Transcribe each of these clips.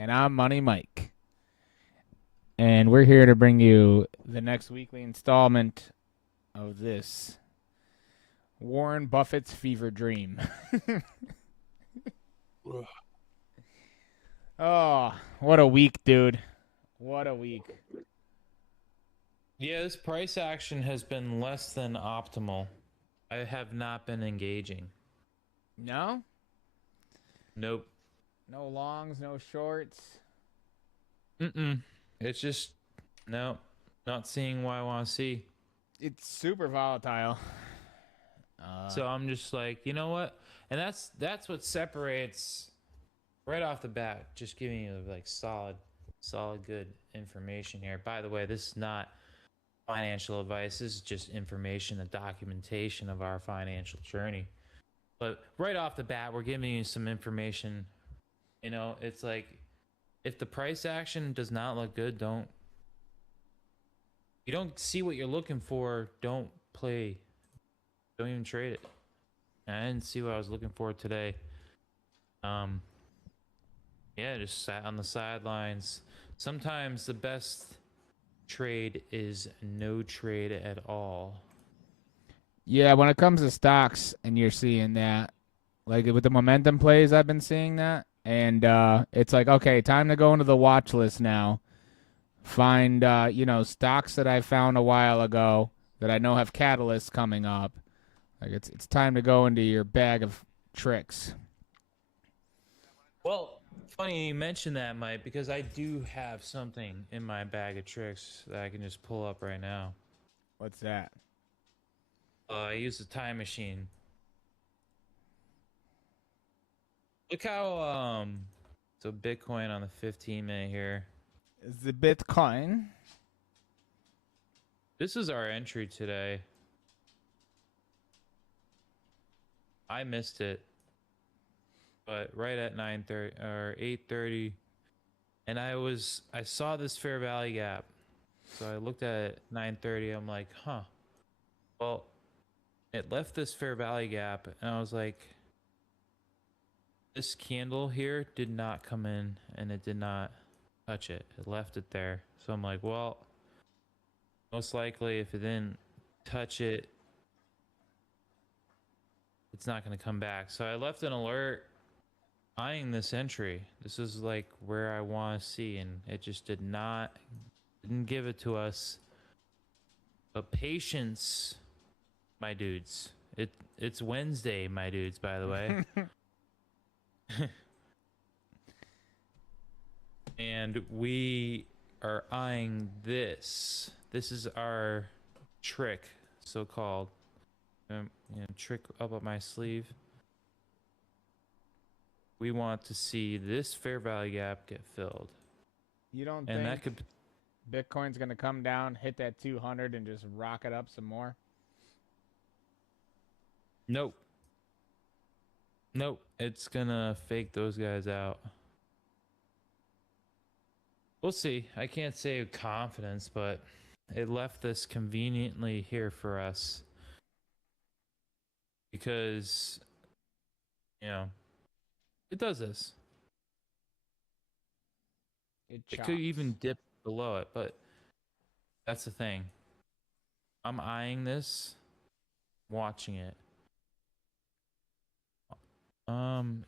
And I'm Money Mike. And we're here to bring you the next weekly installment of this Warren Buffett's Fever Dream. Oh, what a week, dude. What a week. Yeah, this price action has been less than optimal. I have not been engaging. No? Nope. No longs, no shorts. Mm-mm. It's just no, not seeing what I want to see. It's super volatile. Uh, So I'm just like, you know what? And that's what separates right off the bat. Just giving you like solid, good information here. By the way, this is not financial advice. This is just information, the documentation of our financial journey. But right off the bat, we're giving you some information. It's like if the price action does not look good, you don't see what you're looking for, don't play. Don't even trade it. And I didn't see what I was looking for today. Um yeah, just sat on the sidelines. Sometimes the best trade is no trade at all. yeah, when it comes to stocks and you're seeing that, like with the momentum plays, I've been seeing that. And it's like, okay, time to go into the watch list now. Find stocks that I found a while ago that I know have catalysts coming up. Like it's time to go into your bag of tricks. Well, funny you mentioned that, Mike, because I do have something in my bag of tricks that I can just pull up right now. What's that? I use the time machine. Look how so Bitcoin on the 15-minute here. The Bitcoin. This is our entry today. I missed it, but right at 9:30 or 8:30, and I saw this fair value gap. So I looked at it 9:30. I'm like, huh. Well, it left this fair value gap, and I was like, this candle here did not come in, and it did not touch it. It left it there. So I'm like, well, most likely if it didn't touch it, it's not going to come back. So I left an alert eyeing this entry. This is like where I want to see, and it just didn't give it to us. But patience, my dudes. It's Wednesday, my dudes, by the way. And we are eyeing this. This is our trick, so called. Trick up my sleeve. We want to see this fair value gap get filled. You don't And that think could Bitcoin's gonna come down, hit that 200, and just rock it up some more? nope. Nope. It's gonna fake those guys out. We'll see. I can't say with confidence, but it left this conveniently here for us because, you know, it does this. It It could chops. even dip below it, but that's the thing. I'm eyeing this, watching it.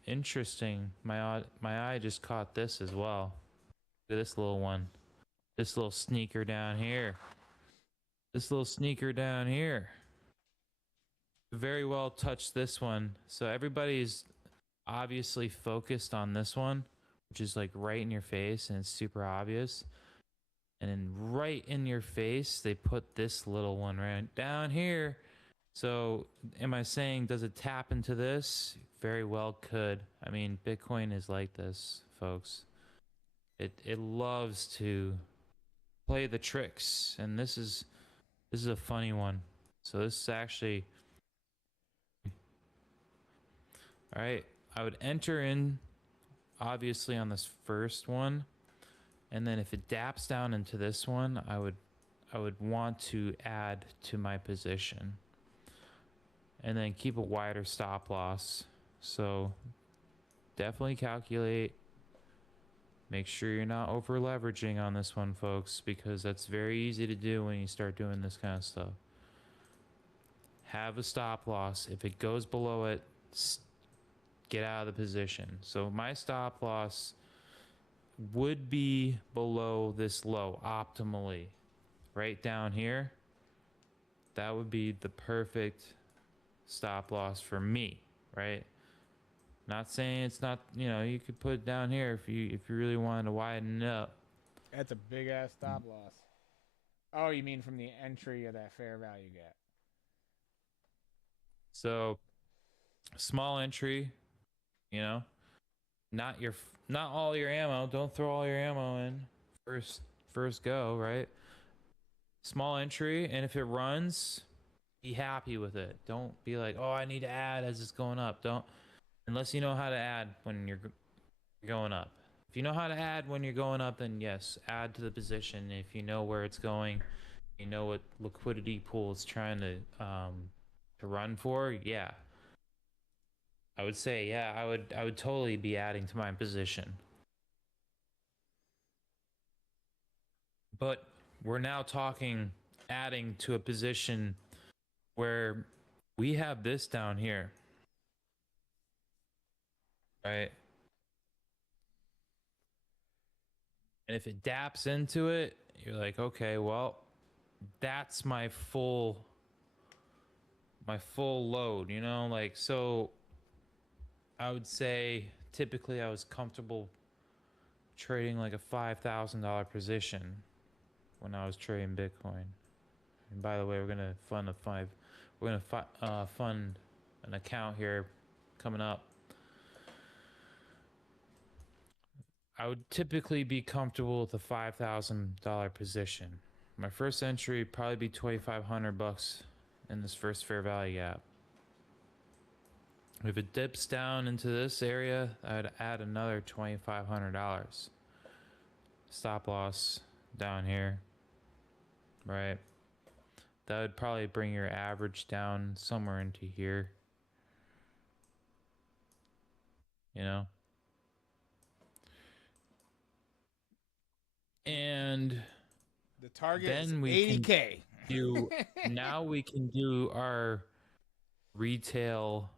Interesting. My eye just caught this as well. Look at this little one. This little sneaker down here. This little sneaker down here. Very well touched this one. So everybody's obviously focused on this one, which is like right in your face and it's super obvious. And then right in your face, they put this little one right down here. So am I saying does it tap into this? Very well could. I mean, Bitcoin is like this, folks. It loves to play the tricks, and this is a funny one. So this is actually all right. I would enter in obviously on this first one, and then if it daps down into this one, I would want to add to my position, and then keep a wider stop loss. So definitely calculate Make sure you're not over leveraging on this one, folks, because that's very easy to do when you start doing this kind of stuff. Have a stop loss. If it goes below it, get out of the position. So my stop loss would be below this low optimally. Right down here, that would be the perfect stop loss for me, right? Not saying it's not, you could put it down here if you really wanted to widen it up. That's a big ass stop loss. Oh, you mean from the entry of that fair value gap? So, small entry, not all your ammo. Don't throw all your ammo in first go, right? Small entry, and if it runs, be happy with it. Don't be like, oh, I need to add as it's going up. Don't, unless you know how to add when you're going up. If you know how to add when you're going up, then yes, add to the position. If you know where it's going, you know what liquidity pool is trying to run for, yeah. I would say, yeah, I would totally be adding to my position. But we're now talking adding to a position where we have this down here. Right? And if it daps into it, you're like, okay, well, that's my full load, like, so I would say typically I was comfortable trading like a $5,000 position when I was trading Bitcoin. And by the way, we're gonna fund an account here coming up. I would typically be comfortable with a $5,000 position. My first entry would probably be $2,500 in this first fair value gap. If it dips down into this area, I'd add another $2,500. Stop loss down here, right? That would probably bring your average down somewhere into here. And the target then is we 80K. Now we can do our retail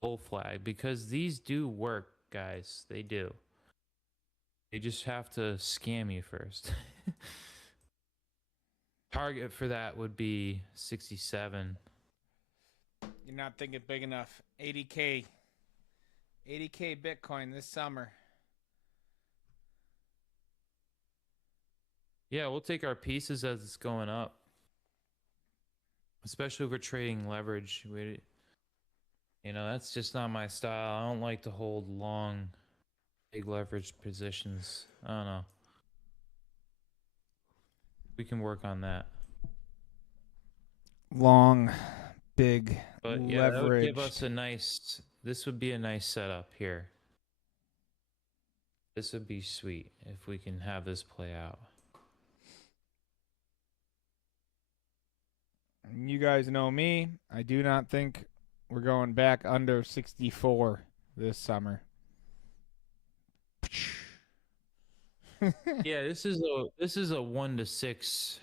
bull flag, because these do work, guys. They do. They just have to scam you first. Target for that would be 67. You're not thinking big enough. 80K. 80K Bitcoin this summer. Yeah, we'll take our pieces as it's going up. Especially if we're trading leverage. That's just not my style. I don't like to hold long, big leverage positions. I don't know. We can work on that. Long, big but leverage. Yeah, that would give us this would be a nice setup here. This would be sweet if we can have this play out. You guys know me. I do not think we're going back under 64 this summer. Yeah, this is a 1 to 6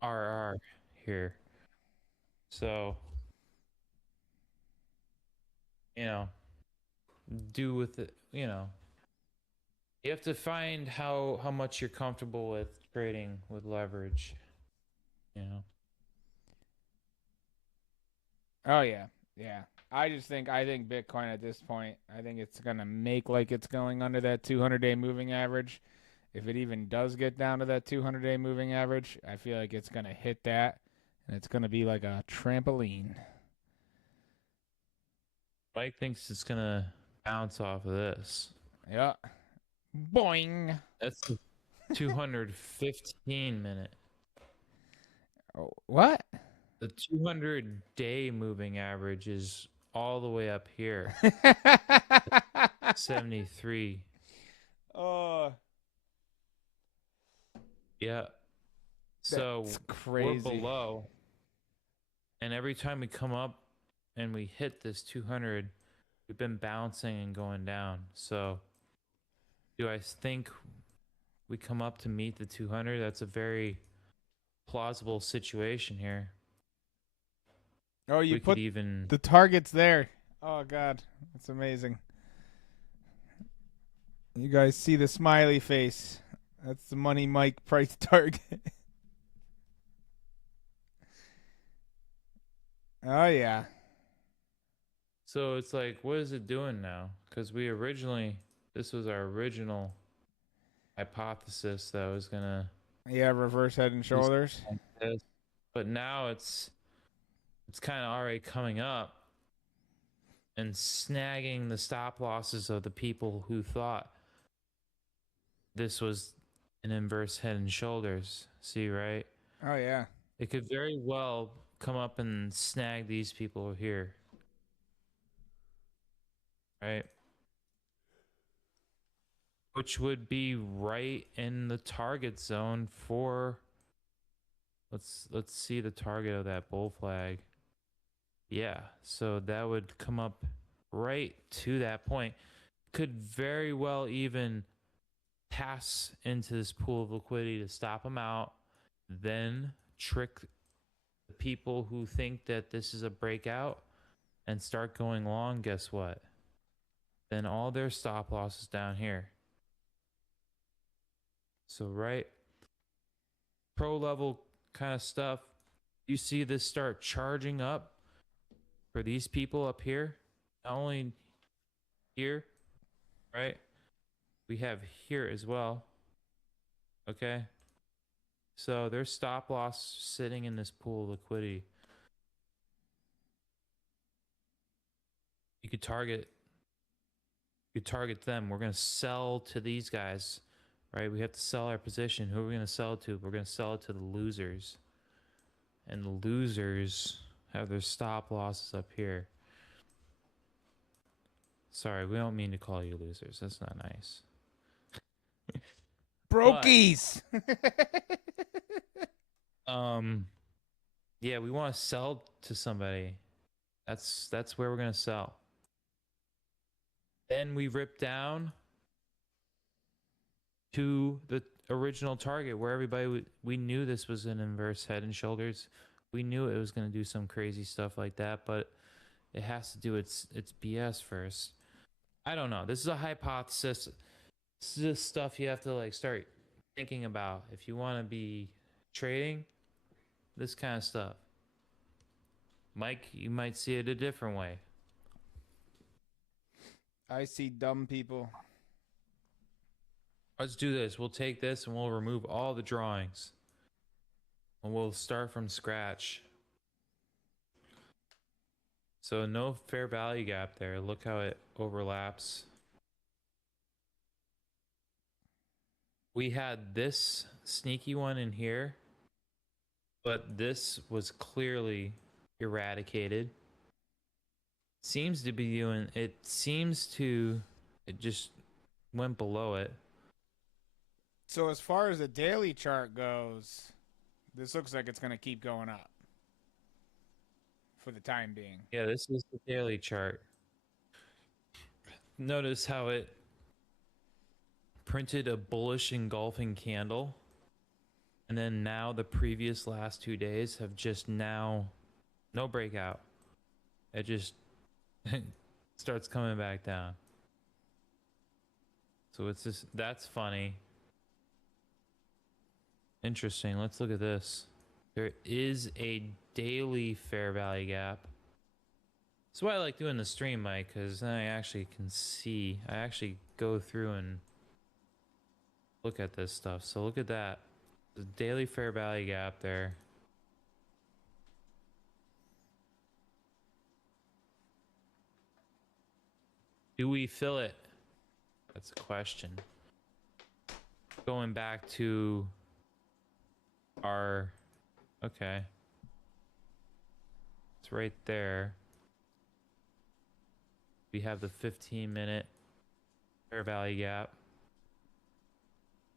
RR here. So, do with it, you have to find how much you're comfortable with trading with leverage, Oh yeah. I think Bitcoin at this point, I think it's going to make like it's going under that 200-day moving average. If it even does get down to that 200-day moving average, I feel like it's going to hit that, and it's going to be like a trampoline. Mike thinks it's going to bounce off of this. Yeah. Boing. That's the 215 minute. Oh, what? The 200-day moving average is all the way up here. 73. Oh. Yeah. So that's crazy. We're below. And every time we come up and we hit this 200, We've been bouncing and going down. So do I think we come up to meet the 200? That's a very plausible situation here. Oh, you We could put even the targets there. Oh God, that's amazing. You guys see the smiley face? That's the Money Mike price target. Oh yeah. so it's like, what is it doing now? Because this was our original hypothesis that was gonna Yeah, reverse head and do something shoulders. like this, but now it's kind of already coming up and snagging the stop losses of the people who thought this was an inverse head and shoulders. See, right? Oh yeah. It could very well come up and snag these people here, right? Which would be right in the target zone for let's see the target of that bull flag. Yeah, so that would come up right to that point. Could very well even pass into this pool of liquidity to stop them out, then trick the people who think that this is a breakout and start going long. Guess what? Then all their stop losses down here. So, right, pro level kind of stuff, you see this start charging up for these people up here. Not only here, right? We have here as well. Okay. So there's stop loss sitting in this pool of liquidity. You could target them. We're going to sell to these guys, right? We have to sell our position. Who are we going to sell to? We're going to sell it to the losers. And the losers have their stop losses up here. Sorry, we don't mean to call you losers. That's not nice. Brokies. Yeah, we want to sell to somebody. That's where we're going to sell. Then we rip down to the original target where everybody we knew this was an inverse head and shoulders. We knew it was going to do some crazy stuff like that, but it has to do its BS first. I don't know. This is a hypothesis. This is just stuff you have to like start thinking about if you want to be trading this kind of stuff. Mike, you might see it a different way. I see dumb people. Let's do this. We'll take this and we'll remove all the drawings. And we'll start from scratch. So no fair value gap there. Look how it overlaps. We had this sneaky one in here, but this was clearly eradicated. Seems to be doing it. It just went below it. So as far as the daily chart goes, this looks like it's going to keep going up for the time being. Yeah, this is the daily chart. Notice how it printed a bullish engulfing candle, and then now the previous last 2 days have just now no breakout. It just starts coming back down. So it's just that's funny. Interesting. Let's look at this. There is a daily fair value gap. That's why I like doing the stream, Mike, because then I actually can see. I actually go through and look at this stuff. So look at that. The daily fair value gap there. Do we fill it? That's a question. Going back to our... Okay. It's right there. We have the 15-minute fair value gap.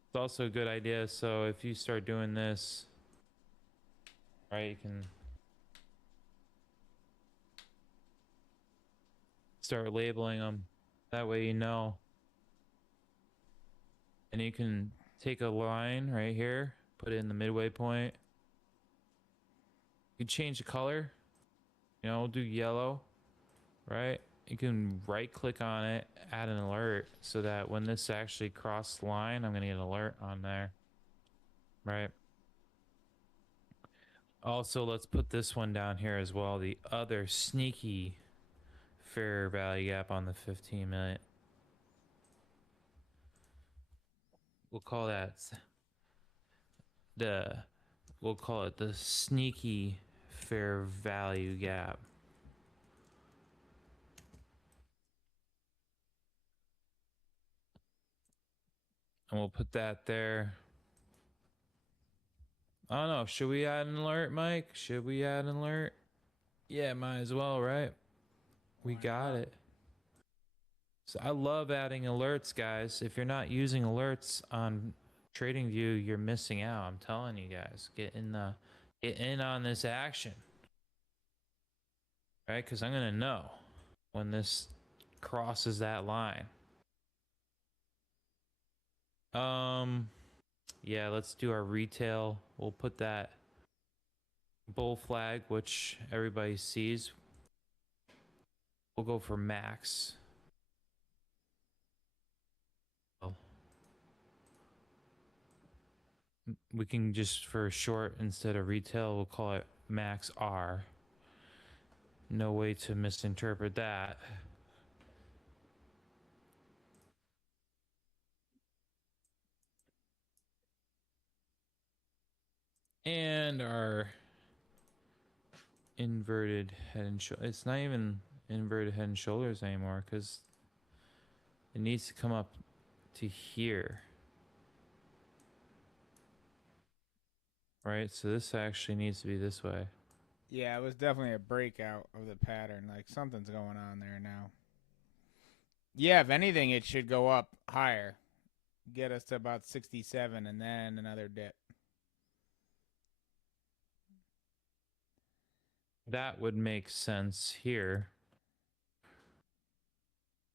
It's also a good idea. So if you start doing this, right, you can start labeling them. That way you know. And you can take a line right here, put it in the midway point. You can change the color. You know, we'll do yellow, right? You can right click on it, add an alert, so that when this actually crosses the line, I'm going to get an alert on there, right? Also, let's put this one down here as well. The other sneaky fair value gap on the 15 minute. We'll call that we'll call it the sneaky fair value gap. And we'll put that there. I don't know. Should we add an alert, Mike? Should we add an alert? Yeah, might as well, right? We Why got not? it. So I love adding alerts, guys. If you're not using alerts on TradingView, you're missing out. I'm telling you guys, get in on this action, right? Because I'm gonna know when this crosses that line. Yeah, let's do our retail. We'll put that bull flag, which everybody sees. We'll go for max. We can just, for short, instead of retail, we'll call it max R. No way to misinterpret that. And our inverted head and shoulders. It's not even inverted head and shoulders anymore because it needs to come up to here. Right? So this actually needs to be this way. Yeah, it was definitely a breakout of the pattern. Like something's going on there now. Yeah, if anything, it should go up higher. Get us to about 67 and then another dip. That would make sense here.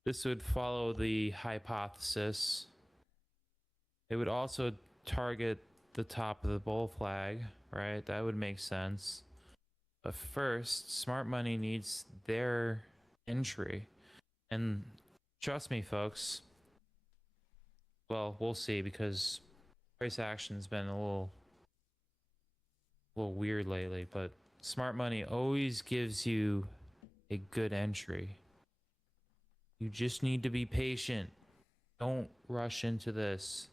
This would follow the hypothesis. It would also target the top of the bull flag, right? That would make sense. But first, smart money needs their entry. And trust me, folks. Well, we'll see because price action's been a little weird lately, but smart money always gives you a good entry. You just need to be patient. Don't rush into this.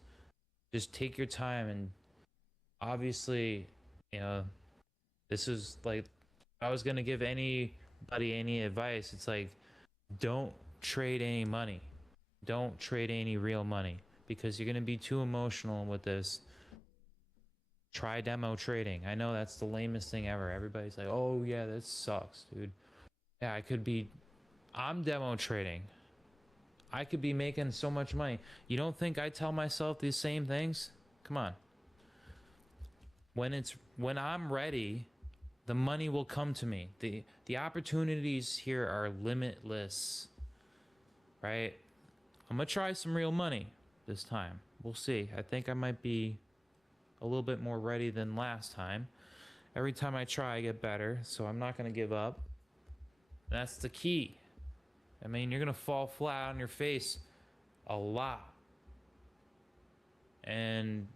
Just take your time, and obviously, you know, this is like, if I was gonna give anybody any advice, it's like, don't trade any money. Don't trade any real money because you're gonna be too emotional with this. Try demo trading. I know that's the lamest thing ever. Everybody's like, oh yeah, that sucks, dude. Yeah, I'm demo trading. I could be making so much money. You don't think I tell myself these same things? Come on. When I'm ready, the money will come to me. The opportunities here are limitless. Right? I'm gonna try some real money this time. We'll see. I think I might be a little bit more ready than last time. Every time I try, I get better, so I'm not gonna give up. That's the key. I mean, you're gonna fall flat on your face a lot. And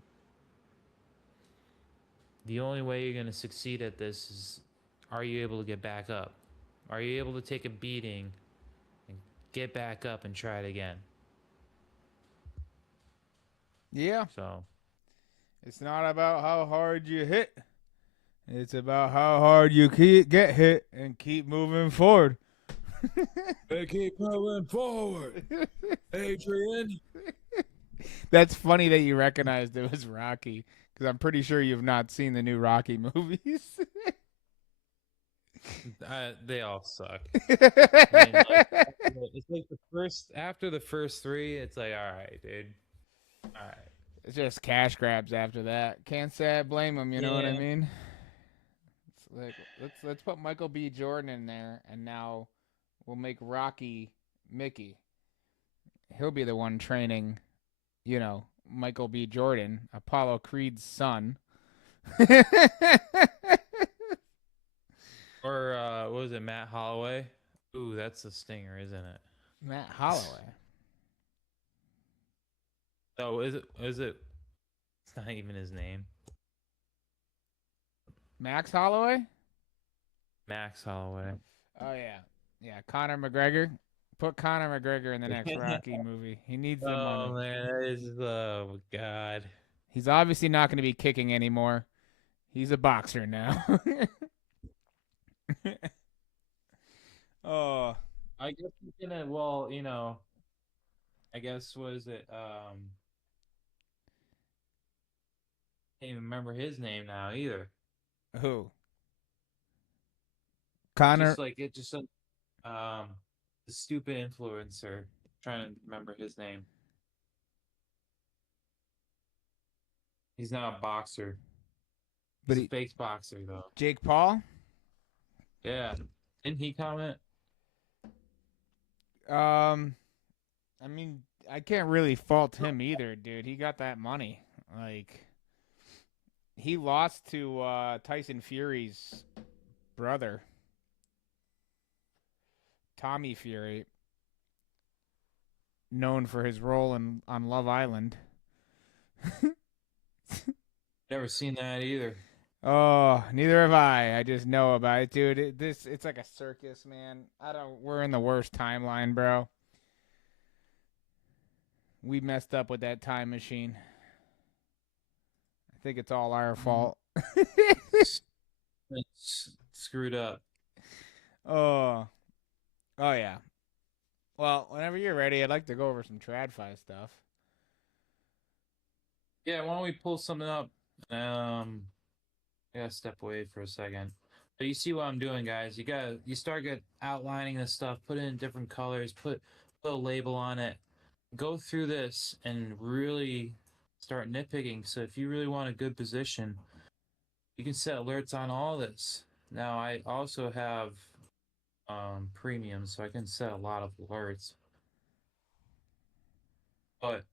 the only way you're gonna succeed at this is, are you able to get back up? Are you able to take a beating and get back up and try it again? Yeah. So It's not about how hard you hit. It's about how hard you get hit and keep moving forward. they keep moving forward, Adrian. That's funny that you recognized it was Rocky because I'm pretty sure you've not seen the new Rocky movies. They all suck. I mean, like, it's like after the first three, it's like, all right, dude. All right. It's just cash grabs after that. Can't say I blame him. You know what I Yeah. mean? It's like let's put Michael B. Jordan in there, and now We'll make Rocky Mickey. He'll be the one training, Michael B. Jordan, Apollo Creed's son. Or what was it, Matt Holloway? Ooh, that's a stinger, isn't it? Matt Holloway. Oh, is it? Is it? It's not even his name. Max Holloway? Max Holloway. Oh, yeah. Yeah, Conor McGregor. Put Conor McGregor in the next Rocky movie. He needs the money. Oh man, that is oh god. He's obviously not going to be kicking anymore. He's a boxer now. Oh, I guess he's gonna. Well, I guess was it? Can't even remember his name now either. who? Conor. Just like it, just the stupid influencer. Trying to remember his name. He's not a boxer. But He's a fake boxer though. Jake Paul? Yeah. Didn't he comment? I mean, I can't really fault him either, dude. He got that money. Like, he lost to Tyson Fury's brother, Tommy Fury, known for his role on Love Island. Never seen that either. Oh, neither have I. I just know about it, dude. It's like a circus, man. We're in the worst timeline, bro. We messed up with that time machine. I think it's all our fault. It's screwed up. Oh. Oh yeah. Well, whenever you're ready, I'd like to go over some TradFi stuff. Yeah, why don't we pull something up? I gotta step away for a second. But you see what I'm doing, guys. You start outlining this stuff, put it in different colors, put a label on it. Go through this and really start nitpicking. So if you really want a good position, you can set alerts on all this. Now I also have premium, so I can set a lot of alerts. But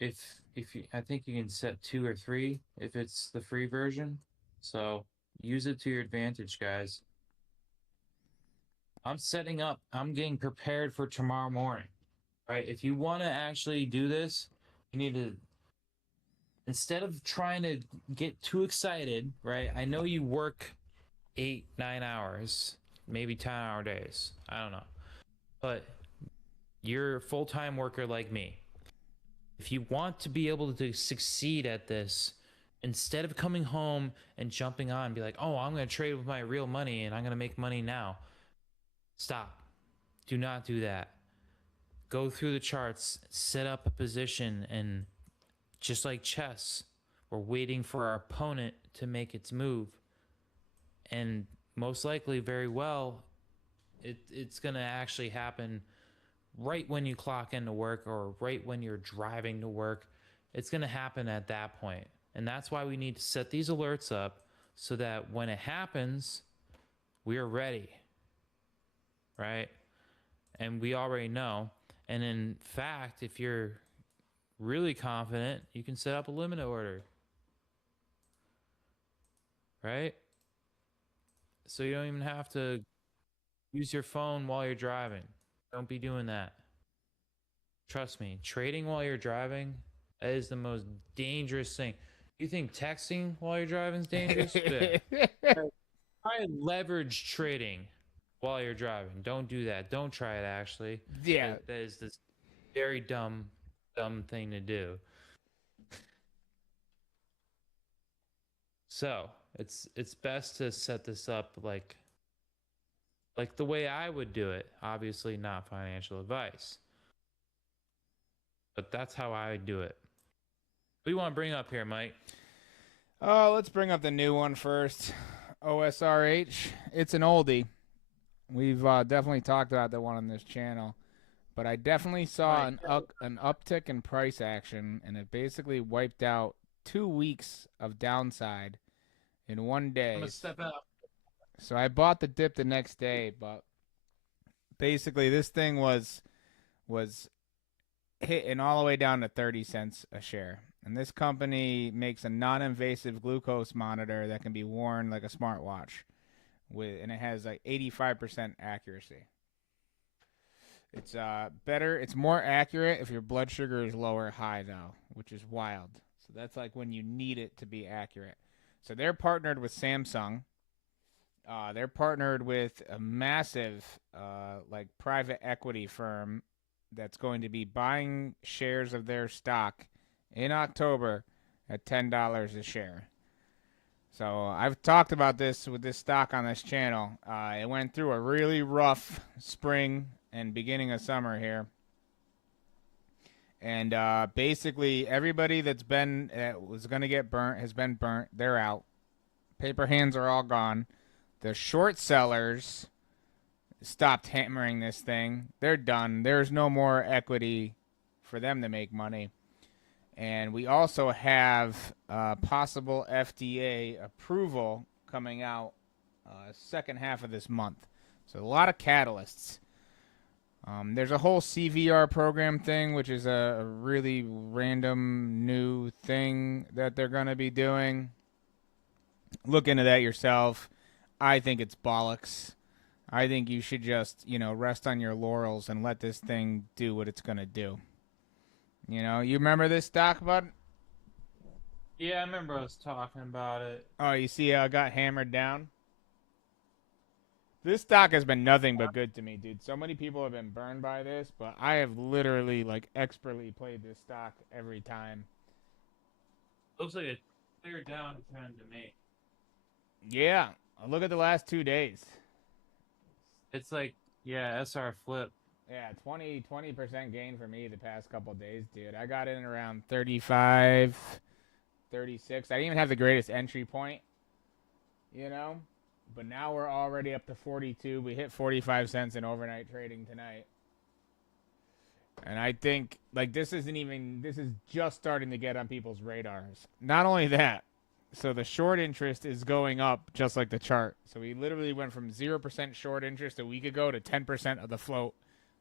if you, I think you can set 2 or 3 if it's the free version. So use it to your advantage, guys. I'm getting prepared for tomorrow morning. Right? If you want to actually do this, you need to, instead of trying to get too excited, right? I know you work 8, 9 hours, maybe 10-hour days. I don't know. But you're a full-time worker like me. If you want to be able to succeed at this, instead of coming home and jumping on and be like, oh, I'm going to trade with my real money and I'm going to make money now. Stop. Do not do that. Go through the charts, set up a position, and just like chess, we're waiting for our opponent to make its move. And most likely, very well, it's going to actually happen right when you clock into work or right when you're driving to work. It's going to happen at that point. And that's why we need to set these alerts up so that when it happens, we are ready. Right? And we already know. And in fact, if you're really confident, you can set up a limit order. Right? So you don't even have to use your phone while you're driving. Don't be doing that. Trust me, trading while you're driving, that is the most dangerous thing. You think texting while you're driving is dangerous? Try leverage trading while you're driving. Don't do that. Don't try it, actually. Yeah. That is this very dumb thing to do. So it's best to set this up like the way I would do it. Obviously not financial advice. But that's how I would do it. What do you want to bring up here, Mike? Oh, let's bring up the new one first. OSRH. It's an oldie. We've definitely talked about the one on this channel. But I definitely saw an uptick in price action, and it basically wiped out 2 weeks of downside in one day. I'm going to step out. So I bought the dip the next day, but Basically, this thing was hitting all the way down to 30 cents a share. And this company makes a non-invasive glucose monitor that can be worn like a smartwatch and it has like 85% accuracy. It's better, it's more accurate if your blood sugar is low or high though, which is wild. So that's like when you need it to be accurate. So they're partnered with Samsung. They're partnered with a massive like private equity firm that's going to be buying shares of their stock in October at $10 a share. So I've talked about this with this stock on this channel. It went through a really rough spring and beginning of summer here. And basically everybody that's been was going to get burnt has been burnt. They're out. Paper hands are all gone. The short sellers stopped hammering this thing. They're done. There's no more equity for them to make money. And we also have possible FDA approval coming out second half of this month. So a lot of catalysts. There's a whole CVR program thing, which is a really random new thing that they're going to be doing. Look into that yourself. I think it's bollocks. I think you should just, rest on your laurels and let this thing do what it's going to do. You remember this stock, bud? Yeah, I remember us talking about it. Oh, you see how it got hammered down? This stock has been nothing but good to me, dude. So many people have been burned by this, but I have literally, expertly played this stock every time. Looks like a clear downtrend to me. Yeah, look at the last 2 days. It's like, yeah, SR flip. Yeah, 20% gain for me the past couple of days, dude. I got in around 35, 36. I didn't even have the greatest entry point, But now we're already up to 42. We hit 45 cents in overnight trading tonight. And I think, this is just starting to get on people's radars. Not only that, so the short interest is going up just like the chart. So we literally went from 0% short interest a week ago to 10% of the float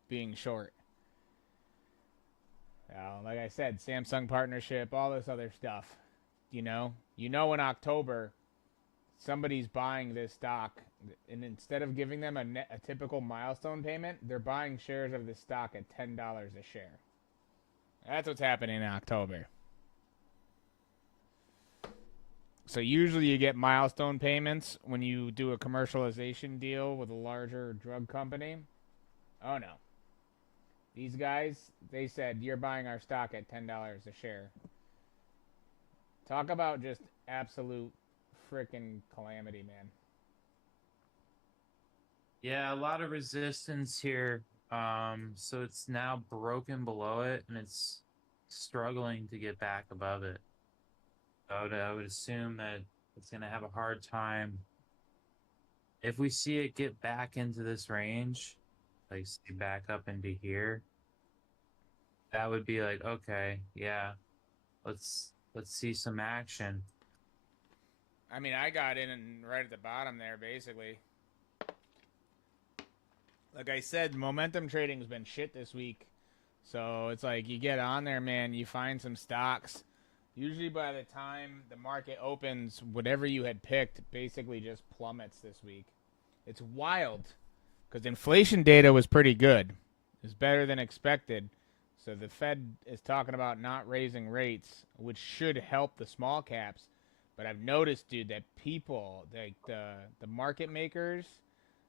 being short. Like I said, Samsung partnership, all this other stuff. In October, somebody's buying this stock, and instead of giving them a typical milestone payment, they're buying shares of this stock at $10 a share. That's what's happening in October. So usually you get milestone payments when you do a commercialization deal with a larger drug company. Oh no. These guys, they said, you're buying our stock at $10 a share. Talk about just absolute freaking calamity, man. Yeah, a lot of resistance here. So it's now broken below it, and it's struggling to get back above it. I would assume that it's going to have a hard time. If we see it get back into this range, like see back up into here, that would be like, okay, yeah, let's see some action. I mean, I got in and right at the bottom there, basically. Like I said, momentum trading's been shit this week. So it's like you get on there, man, you find some stocks. Usually by the time the market opens, whatever you had picked basically just plummets this week. It's wild because inflation data was pretty good. It's better than expected. So the Fed is talking about not raising rates, which should help the small caps. But I've noticed, dude, that people, like the market makers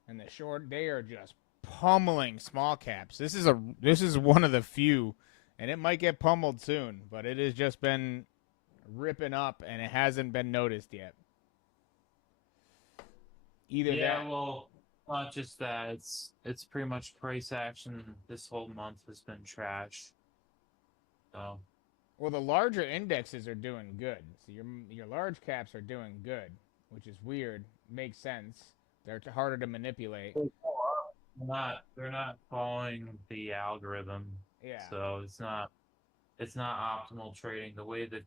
and the short, they are just pummeling small caps. This is one of the few, and it might get pummeled soon, but it has just been ripping up, and it hasn't been noticed yet. Well, not just that. It's pretty much price action. This whole month has been trash. So. Well, the larger indexes are doing good. So your large caps are doing good, which is weird. Makes sense. They're harder to manipulate. They're not following the algorithm. Yeah. So it's not optimal trading. The way that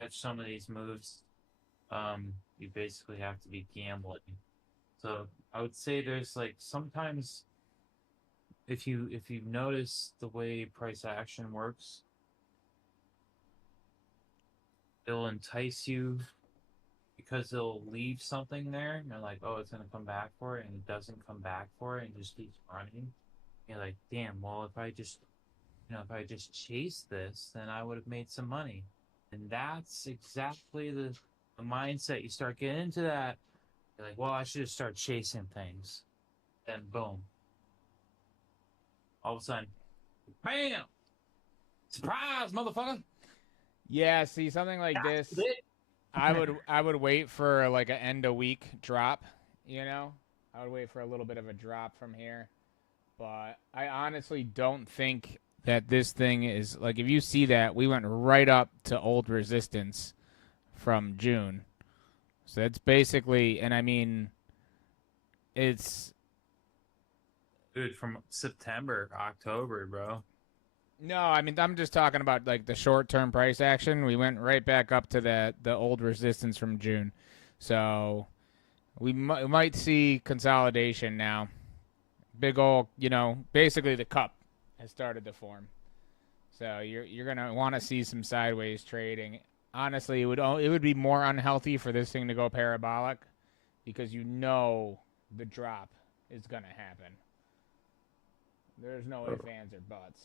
catch some of these moves, you basically have to be gambling. So I would say there's sometimes if you notice the way price action works, it'll entice you because they'll leave something there and they're like, oh, it's gonna come back for it, and it doesn't come back for it and just keeps running. You're like, damn, well, if I just chase this, then I would have made some money. And that's exactly the mindset. You start getting into that, you're like, well, I should just start chasing things. Then boom. All of a sudden, bam! Surprise, motherfucker! Yeah, see something like That's this. it. I would wait for like an end of week drop, you know? I would wait for a little bit of a drop from here. But I honestly don't think that this thing is like if you see that we went right up to old resistance from June. So that's basically and I mean it's Dude, from September, October, bro. no, I mean I'm just talking about like the short-term price action. We went right back up to the old resistance from June. So we might see consolidation now. Big old, basically the cup has started to form. So you're gonna want to see some sideways trading. Honestly, it would be more unhealthy for this thing to go parabolic because the drop is gonna happen. There's no ifs, ands, or buts.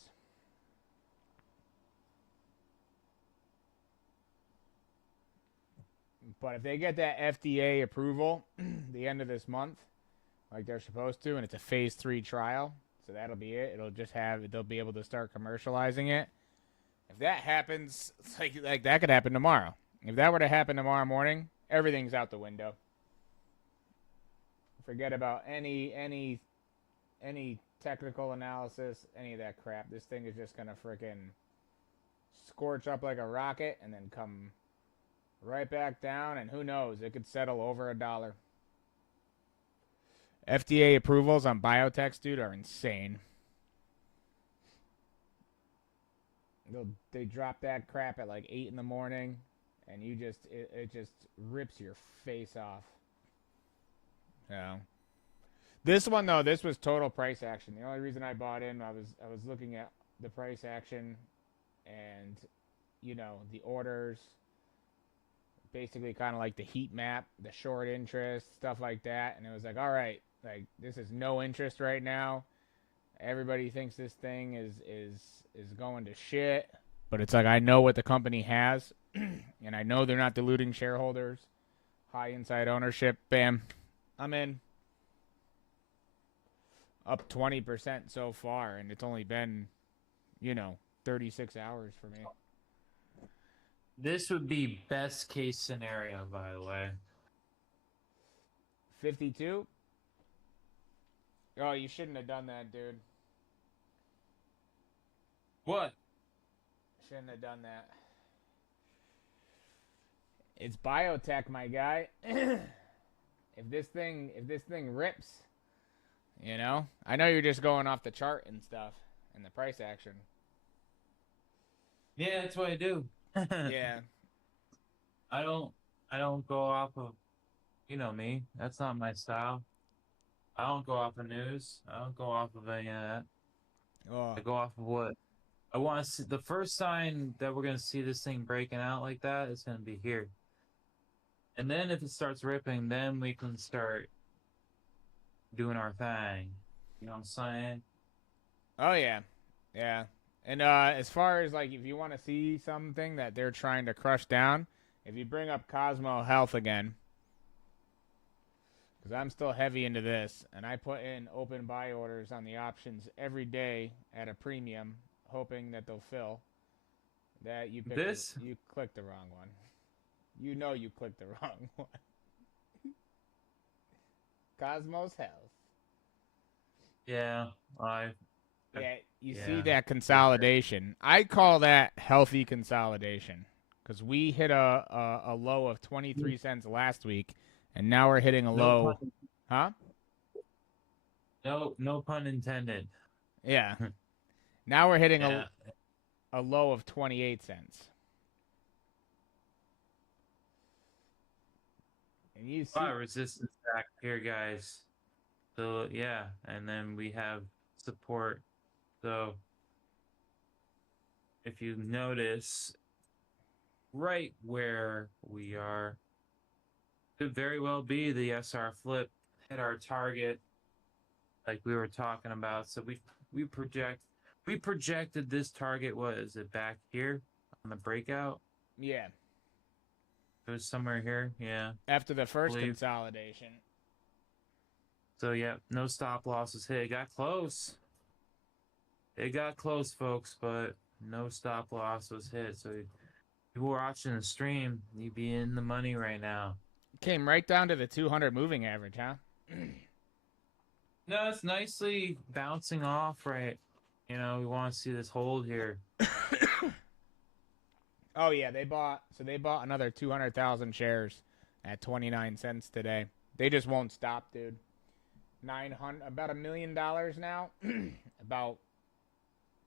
But if they get that FDA approval the end of this month, like they're supposed to, and it's a phase 3 trial, so that'll be it. They'll be able to start commercializing it. If that happens, it's like that could happen tomorrow. If that were to happen tomorrow morning, everything's out the window. Forget about any technical analysis, any of that crap. This thing is just gonna freaking scorch up like a rocket and then come right back down, and who knows, it could settle over $1. FDA approvals on biotechs, dude, are insane. They drop that crap at like 8 in the morning, and it just rips your face off. Yeah. This one though, this was total price action. The only reason I bought in, I was looking at the price action, and the orders, basically kind of like the heat map, the short interest, stuff like that, and it was like, all right, like this is no interest right now. Everybody thinks this thing is going to shit, but it's like I know what the company has, and I know they're not diluting shareholders. High inside ownership, bam, I'm in. Up 20% so far, and it's only been, 36 hours for me. This would be best case scenario, by the way. 52? Oh, you shouldn't have done that, dude. What? Shouldn't have done that. It's biotech, my guy. If this thing rips, I know you're just going off the chart and stuff and the price action. Yeah, that's what I do. Yeah. I don't go off of, you know me. That's not my style. I don't go off of news. I don't go off of any of that. Oh. I go off of what I want to see. The first sign that we're gonna see this thing breaking out like that is gonna be here. And then if it starts ripping, then we can start doing our thing. You know what I'm saying? Oh yeah. Yeah. And as far as like if you want to see something that they're trying to crush down, if you bring up Cosmo Health again, because I'm still heavy into this, and I put in open buy orders on the options every day at a premium, hoping that they'll fill. That you clicked the wrong one. You clicked the wrong one. Cosmos Health. Yeah, Yeah, you see that consolidation. I call that healthy consolidation because we hit a low of 23 cents last week, and now we're hitting a low. Huh? No pun intended. Yeah. Now we're hitting a low of 28 cents. And you see resistance back here, guys. So yeah, and then we have support. So if you notice right where we are, could very well be the SR flip hit our target like we were talking about. So we projected this target. What is it, back here on the breakout? Yeah. It was somewhere here. Yeah, After the first believe. consolidation. So yeah, no stop losses hit. It got close. It got close, folks, but no stop loss was hit. So if you were watching the stream, you'd be in the money right now. Came right down to the 200 moving average, huh? No, it's nicely bouncing off, right? You know, we want to see this hold here. Oh yeah, they bought another 200,000 shares at 29 cents today. They just won't stop, dude. 900 about $1 million now. About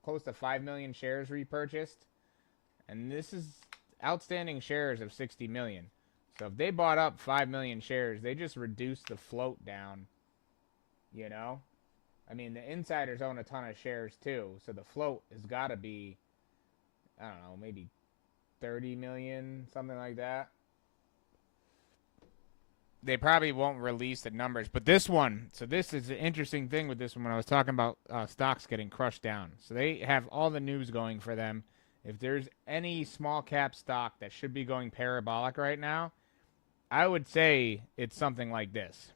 close to 5 million shares repurchased. And this is outstanding shares of 60 million. So if they bought up 5 million shares, they just reduced the float down, you know? I mean, the insiders own a ton of shares too, so the float has got to be, I don't know, maybe 30 million, something like that. They probably won't release the numbers, but this one, so this is an interesting thing with this one when I was talking about stocks getting crushed down. So they have all the news going for them. If there's any small cap stock that should be going parabolic right now, I would say it's something like this.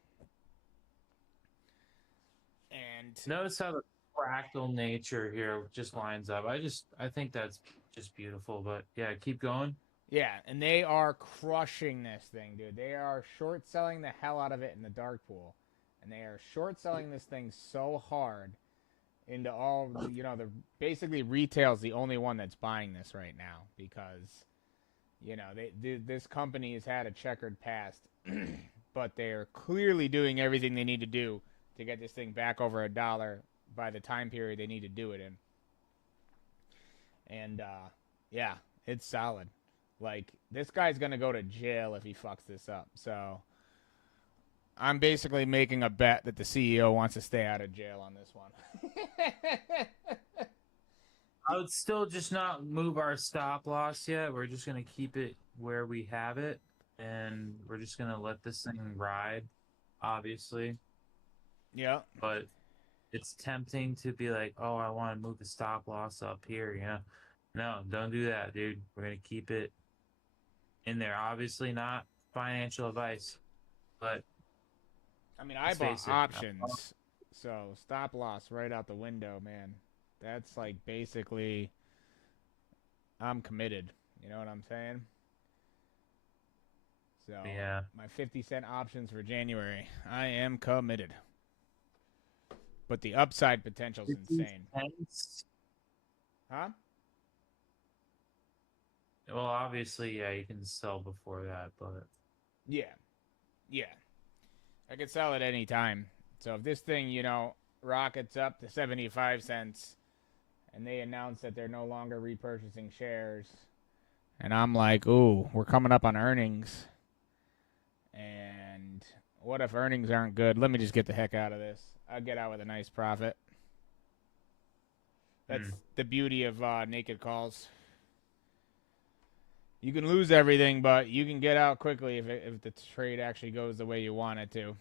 And notice how the fractal nature here just lines up. I think that's just beautiful. But yeah, keep going. yeah, and they are crushing this thing, dude. They are short selling the hell out of it in the dark pool. And they are short selling this thing so hard into all, the basically retail's the only one that's buying this right now because this company has had a checkered past, but they're clearly doing everything they need to do to get this thing back over $1 by the time period they need to do it in. And yeah, it's solid. Like, this guy's gonna go to jail if he fucks this up. So I'm basically making a bet that the CEO wants to stay out of jail on this one. I would still just not move our stop loss yet. We're just gonna keep it where we have it, and we're just gonna let this thing ride, obviously. Yeah. But it's tempting to be like, oh, I want to move the stop loss up here, you know? No, don't do that, dude. We're gonna keep it in there. Obviously not financial advice, but I mean, I bought options, so stop loss right out the window, man. That's like basically, I'm committed. You know what I'm saying? So yeah, my 50-cent options for January, I am committed. But the upside potential's insane. Huh? Well, obviously, yeah, you can sell before that, but yeah, I could sell it any time. So if this thing, rockets up to 75 cents, and they announce that they're no longer repurchasing shares, and I'm like, ooh, we're coming up on earnings. And what if earnings aren't good? Let me just get the heck out of this. I'll get out with a nice profit. That's the beauty of naked calls. You can lose everything, but you can get out quickly if the trade actually goes the way you want it to.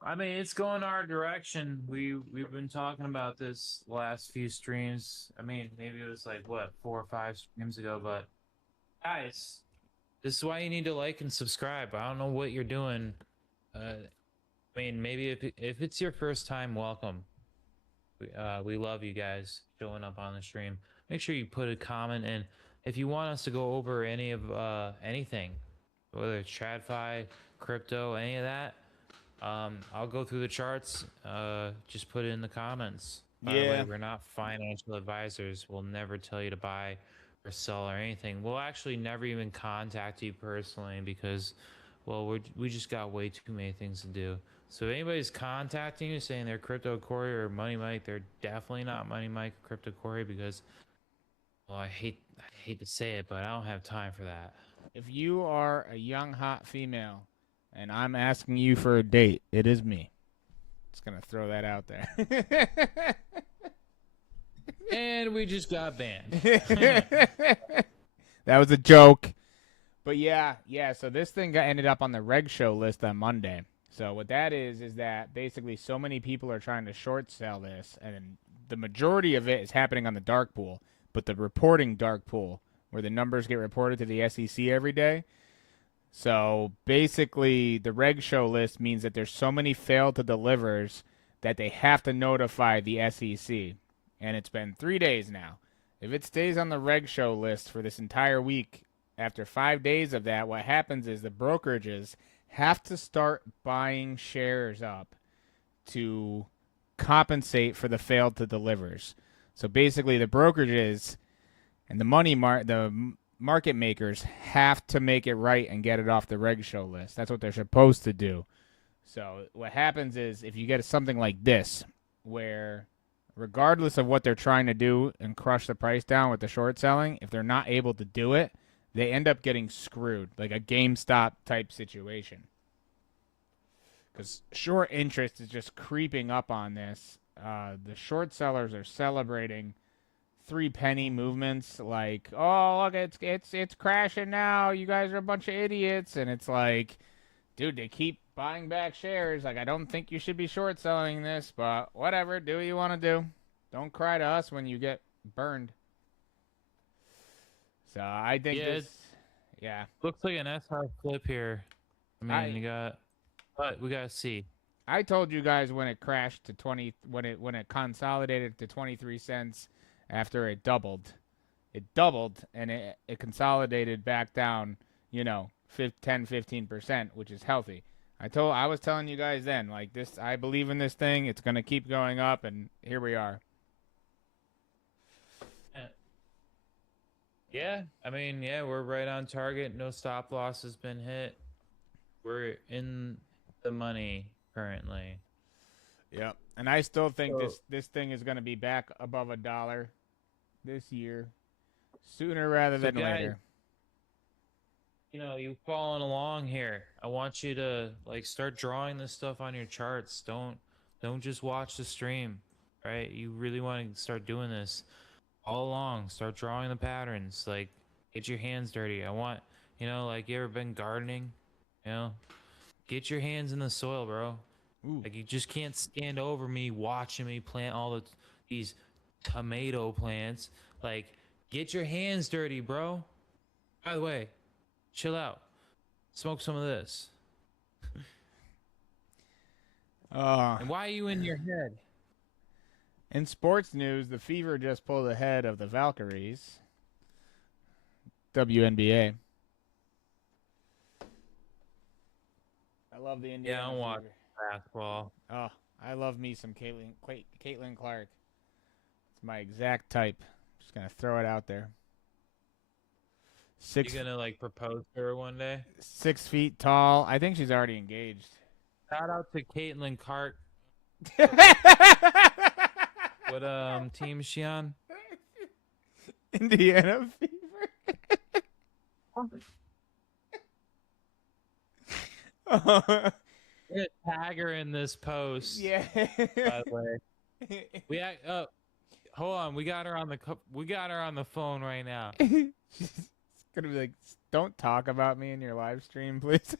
I mean, it's going our direction. We've been talking about this last few streams. I mean, maybe it was like what 4 or 5 streams ago, but guys, this is why you need to like and subscribe. I don't know what you're doing. I mean, maybe if it's your first time, welcome. We love you guys showing up on the stream. Make sure you put a comment in if you want us to go over any of anything, whether it's TradFi, crypto, any of that. I'll go through the charts. Just put it in the comments. By the way, we're not financial advisors. We'll never tell you to buy or sell or anything. We'll actually never even contact you personally because, well, we just got way too many things to do. So if anybody's contacting you saying they're Crypto Corey or Money Mike, they're definitely not Money Mike or Crypto Corey because, well, I hate to say it, but I don't have time for that. If you are a young hot female and I'm asking you for a date, it is me. Just gonna throw that out there. And we just got banned. That was a joke. But yeah. So this thing ended up on the reg show list on Monday. So what that is that basically so many people are trying to short sell this, and the majority of it is happening on the dark pool. But the reporting dark pool, where the numbers get reported to the SEC every day. So basically, the reg show list means that there's so many failed to delivers that they have to notify the SEC. And it's been 3 days now. If it stays on the reg show list for this entire week, after 5 days of that, what happens is the brokerages have to start buying shares up to compensate for the failed to delivers. So basically, the brokerages and the market makers have to make it right and get it off the reg show list. That's what they're supposed to do. So what happens is if you get something like this, where regardless of what they're trying to do and crush the price down with the short selling, if they're not able to do it, they end up getting screwed, like a GameStop type situation. Because short interest is just creeping up on this. The short sellers are celebrating 3 penny movements, like, oh look, it's crashing now. You guys are a bunch of idiots, and it's like, dude, they keep buying back shares. Like, I don't think you should be short selling this, but whatever, do what you want to do. Don't cry to us when you get burned. So I think yeah. Looks like an SR flip here. I mean, you got, but we gotta see. I told you guys when it crashed to 20, when it consolidated to 23 cents after it doubled. It doubled and it consolidated back down, 10-15%, which is healthy. I was telling you guys then, like, this, I believe in this thing. It's gonna keep going up, and here we are. Yeah, I mean, yeah, we're right on target. No stop loss has been hit. We're in the money currently. Yep. And I still think this thing is going to be back above $1 this year, sooner rather than later. You following along here. I want you to start drawing this stuff on your charts. Don't just watch the stream, right? You really want to start doing this all along. Start drawing the patterns. Like, get your hands dirty. I want, you ever been gardening? Get your hands in the soil, bro. Ooh. Like, you just can't stand over me watching me plant all these tomato plants. Like, get your hands dirty, bro. By the way, chill out. Smoke some of this. And why are you in your head? In sports news, the Fever just pulled ahead of the Valkyries. WNBA. I love the Indiana. Yeah, I don't watch basketball. Oh, I love me some Caitlin Clark. It's my exact type. Just gonna throw it out there. You gonna propose to her one day? 6 feet tall. I think she's already engaged. Shout out to Caitlin Clark. What team is she on? Indiana Fever. We're gonna tag her in this post. Yeah. By the way, hold on. We got her on the phone right now. She's gonna be like, "Don't talk about me in your live stream, please."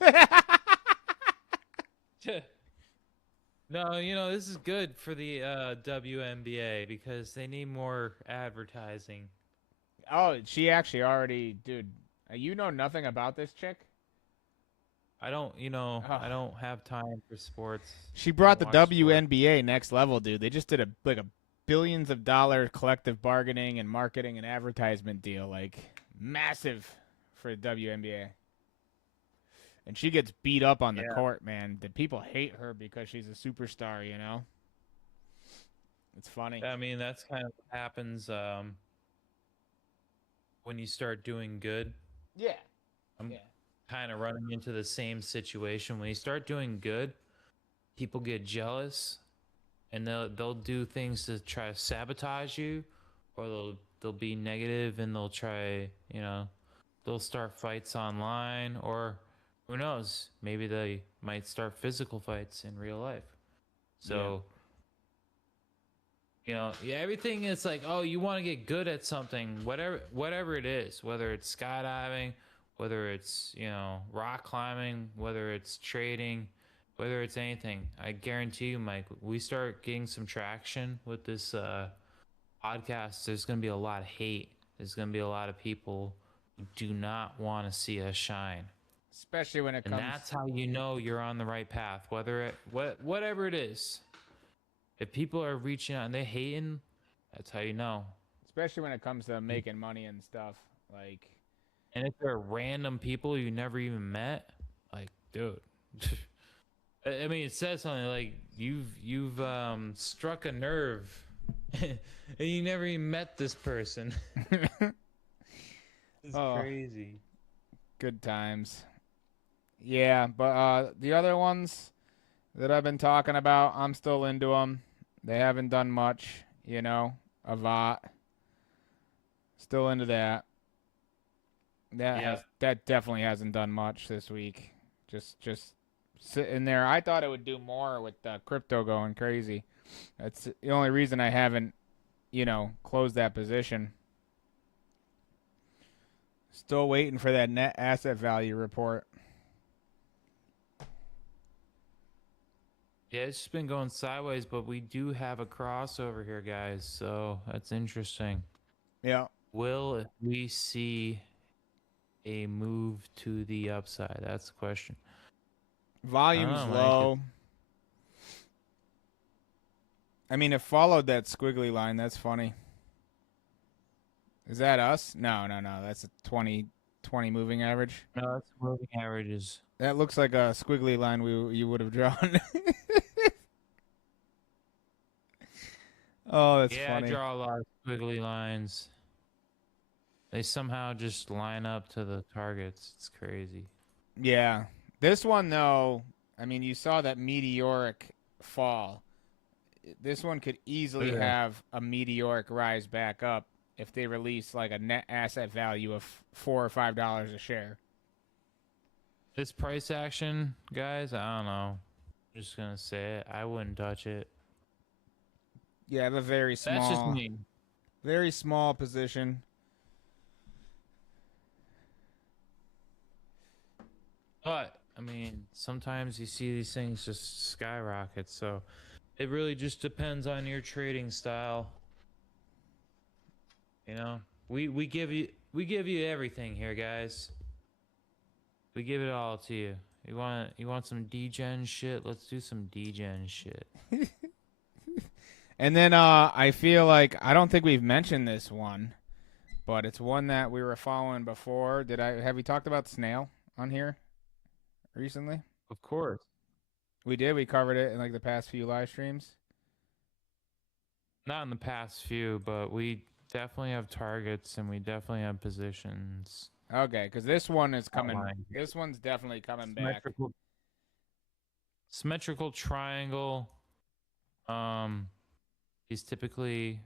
No, this is good for the WNBA because they need more advertising. Oh, she actually already, dude. You know nothing about this chick? I don't, I don't have time for sports. She brought the WNBA next level, dude. They just did a billions of dollar collective bargaining and marketing and advertisement deal, like massive for the WNBA. And she gets beat up on the court, man. The people hate her because she's a superstar, It's funny. I mean, that's kind of what happens when you start doing good. Yeah. I'm kind of running into the same situation. When you start doing good, people get jealous, and they'll do things to try to sabotage you, or they'll be negative and they'll try, they'll start fights online, or who knows, maybe they might start physical fights in real life. So, yeah, everything is like, oh, you want to get good at something, whatever it is, whether it's skydiving, whether it's, rock climbing, whether it's trading, whether it's anything. I guarantee you, Mike, we start getting some traction with this podcast, there's going to be a lot of hate. There's going to be a lot of people who do not want to see us shine. Especially when it And comes. that's how you know you're on the right path. Whatever it is. If people are reaching out and they hating, that's how you know. Especially when it comes to making money and stuff. Like. And if they're random people you never even met, like, dude. I mean, it says something like you've struck a nerve, and you never even met this person. It's crazy. Good times. Yeah, but the other ones that I've been talking about, I'm still into them. They haven't done much, Avant. Still into that. That definitely hasn't done much this week. Just sitting there. I thought it would do more with crypto going crazy. That's the only reason I haven't, closed that position. Still waiting for that net asset value report. Yeah, it's just been going sideways, but we do have a crossover here, guys. So that's interesting. Yeah. Will we see a move to the upside? That's the question. Volume's low. I mean, it followed that squiggly line. That's funny. Is that us? No. That's a 20 moving average. No, that's moving averages. That looks like a squiggly line you would have drawn. Oh, that's funny. Yeah, I draw a lot of squiggly lines. They somehow just line up to the targets. It's crazy. Yeah. This one, though, I mean, you saw that meteoric fall. This one could easily have a meteoric rise back up if they release like a net asset value of $4 or $5 a share. This price action, guys, I don't know. I'm just going to say it. I wouldn't touch it. Yeah, I have a very small. That's just me. Very small position. But, I mean, sometimes you see these things just skyrocket. So it really just depends on your trading style. We give you everything here, guys. We give it all to you. You want some degen shit? Let's do some degen shit. And then I feel like I don't think we've mentioned this one, but it's one that we were following before. Have we talked about Snail on here recently? Of course. We did. We covered it in like the past few live streams. Not in the past few, but we definitely have targets and we definitely have positions. Okay, because this one is coming. This one's definitely coming back. Symmetrical triangle. Is typically,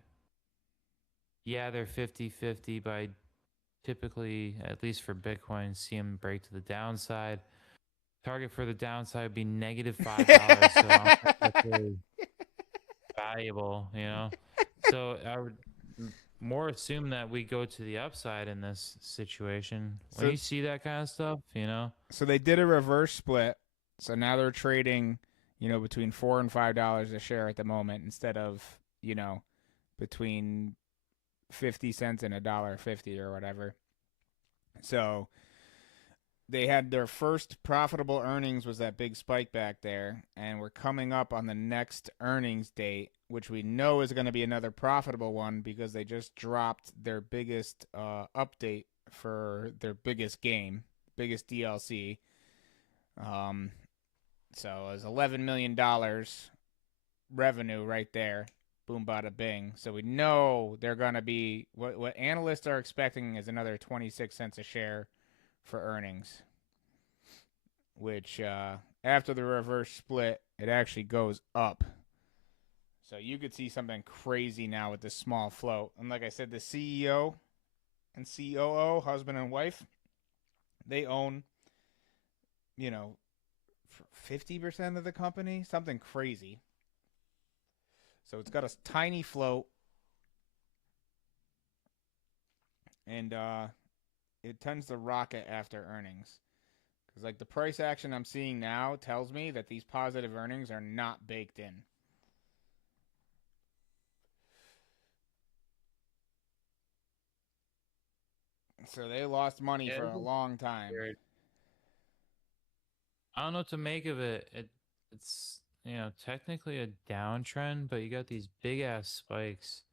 they're 50-50, but I typically, at least for Bitcoin, see them break to the downside. Target for the downside would be -$5, so that's really valuable, So I would more assume that we go to the upside in this situation. When you see that kind of stuff, So they did a reverse split. So now they're trading, between $4 and $5 a share at the moment instead of, between 50 cents and $1.50 or whatever. So they had their first profitable earnings was that big spike back there, and we're coming up on the next earnings date, which we know is going to be another profitable one because they just dropped their biggest update for their biggest game, biggest DLC. So it was $11 million revenue right there. Boom, bada, bing. So we know they're going to be, what analysts are expecting is another 26 cents a share for earnings, which after the reverse split, it actually goes up. So you could see something crazy now with this small float. And like I said, the CEO and COO, husband and wife, they own, 50% of the company, something crazy. So it's got a tiny float, and it tends to rocket after earnings. Because like the price action I'm seeing now tells me that these positive earnings are not baked in. So they lost money Yeah, for this a is long time. weird. I don't know what to make of it. It's technically a downtrend, but you got these big ass spikes.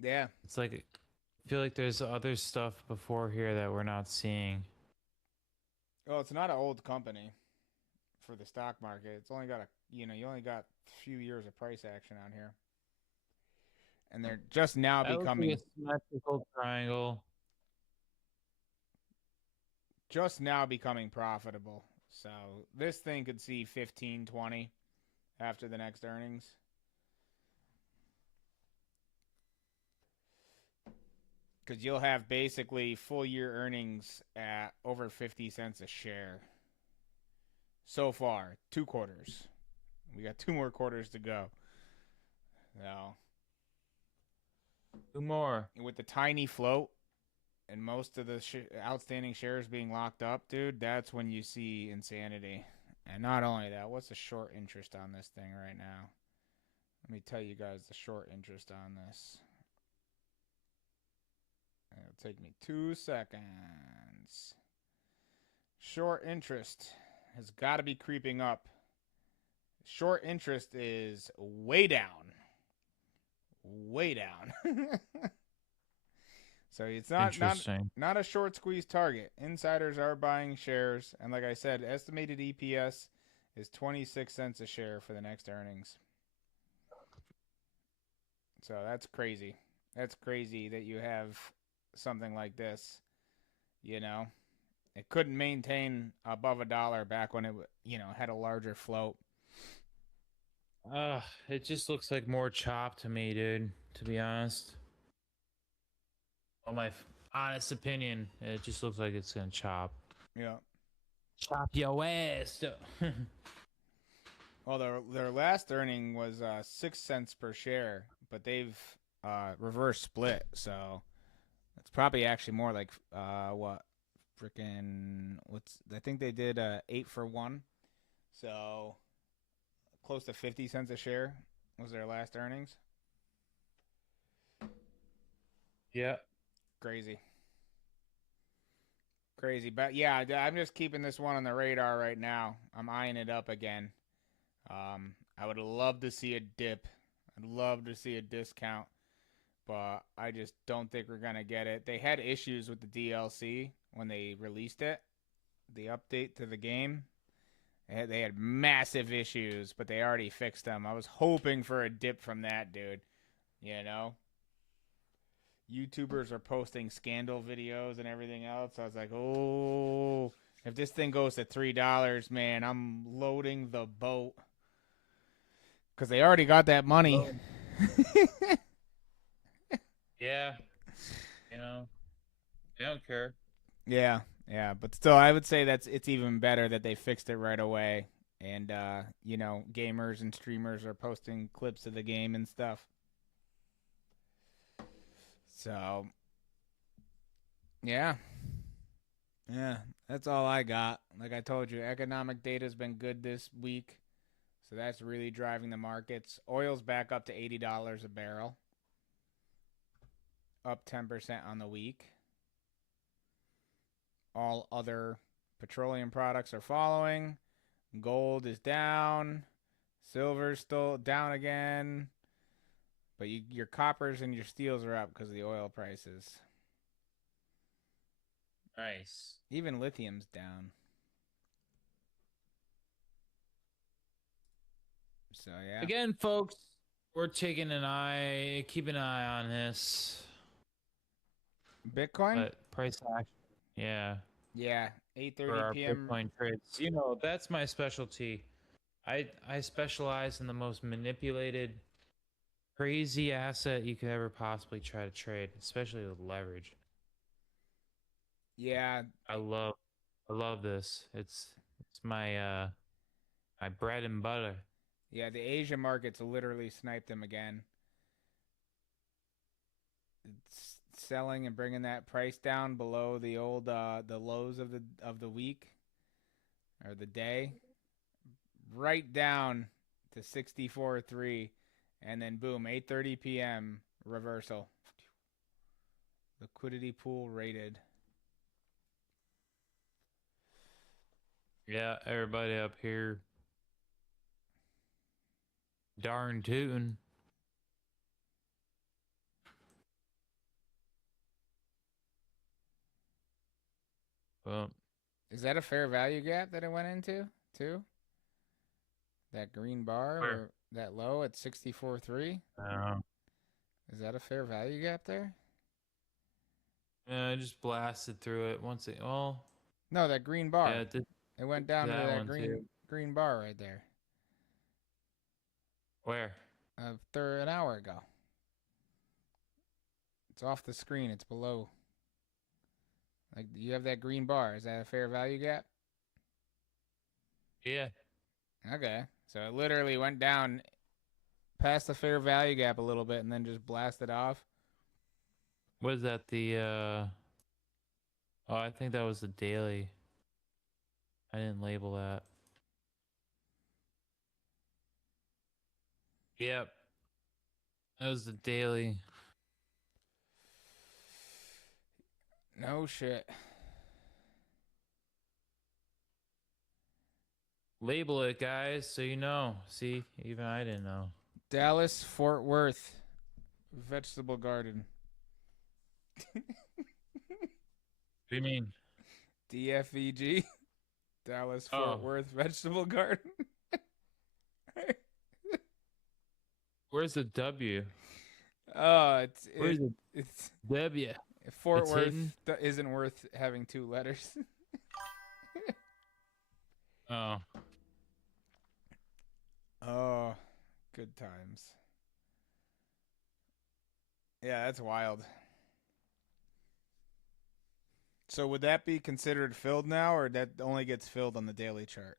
Yeah. It's like I feel like there's other stuff before here that we're not seeing. Well, it's not an old company for the stock market. It's only got you only got a few years of price action on here. And they're just now That looks like a becoming symmetrical triangle. profitable. So this thing could see 15, 20 after the next earnings. Because you'll have basically full year earnings at over 50 cents a share. So far, 2 quarters. We got 2 more quarters to go. Now, Two more. with the tiny float and most of the outstanding shares being locked up, dude, that's when you see insanity. And not only that, what's the short interest on this thing right now? Let me tell you guys the short interest on this. It'll take me 2 seconds. Short interest has got to be creeping up. Short interest is way down. Way down. So it's Interesting. not a short squeeze target. Insiders are buying shares, and like I said, estimated EPS is 26 cents a share for the next earnings. So that's crazy. That's crazy that you have something like this, you know. It couldn't maintain above $1 back when it had a larger float. It just looks like more chop to me, dude. To be honest, well, my honest opinion, it just looks like it's gonna chop. Yeah. Chop your ass. Well, their last earning was 6 cents per share, but they've reverse split, so it's probably actually more like what freaking what's I think they did 8 for 1, so close to 50 cents a share was their last earnings. Yeah. Crazy, crazy, but yeah, I'm just keeping this one on the radar right now. I'm eyeing it up again. I would love to see a dip. I'd love to see a discount, but I just don't think we're gonna get it. They had issues with the DLC when they released it, the update to the game. They had massive issues, but they already fixed them. I was hoping for a dip from that, dude. You know, YouTubers are posting scandal videos and everything else. I was like, oh, if this thing goes to $3, man, I'm loading the boat because they already got that money. Yeah. You know, I don't care. Yeah, yeah, but still, I would say it's even better that they fixed it right away, and gamers and streamers are posting clips of the game and stuff. So, yeah, yeah, that's all I got. Like I told you, economic data's been good this week, so that's really driving the markets. Oil's back up to $80 a barrel, up 10% on the week. All other petroleum products are following. Gold is down. Silver's still down again. But your coppers and your steels are up because of the oil prices. Nice. Even lithium's down. So yeah. Again, folks, we're keeping an eye on this. Bitcoin? But price action, yeah, Yeah. for 8:30 our p.m. Bitcoin trades. That's my specialty. I specialize in the most manipulated, crazy asset you could ever possibly try to trade, especially with leverage. Yeah. I love this. It's my bread and butter. Yeah, the Asia markets literally sniped them again. selling and bringing that price down below the old the lows of the week or the day, right down to 64.3, and then boom, 8:30 p.m. reversal. Liquidity pool rated. Yeah, everybody up here. Darn tootin'. Well, Is that a fair value gap that it went into too? That green bar where? or that low at 64.3? I don't know. Is that a fair value gap there? Yeah, I just blasted through it once it. Well, No, that green bar. yeah, it did It went down to that that one too. green bar right there. Where? An hour ago. It's off the screen. It's below. Like you have that green bar. Is that a fair value gap? Yeah. Okay. So it literally went down past the fair value gap a little bit and then just blasted off. Was that the Oh, I think that was the daily. I didn't label that. Yep. That was the daily. No shit. Label it, guys, so you know. See, even I didn't know. Dallas Fort Worth Vegetable Garden. What do you mean? DFVG. Dallas Fort Oh. Worth Vegetable Garden. Where's the W? Oh, Where's the it's W? Fort It's Worth hidden? isn't worth having 2 letters. Oh. Oh, good times. Yeah, that's wild. So would that be considered filled now, or that only gets filled on the daily chart?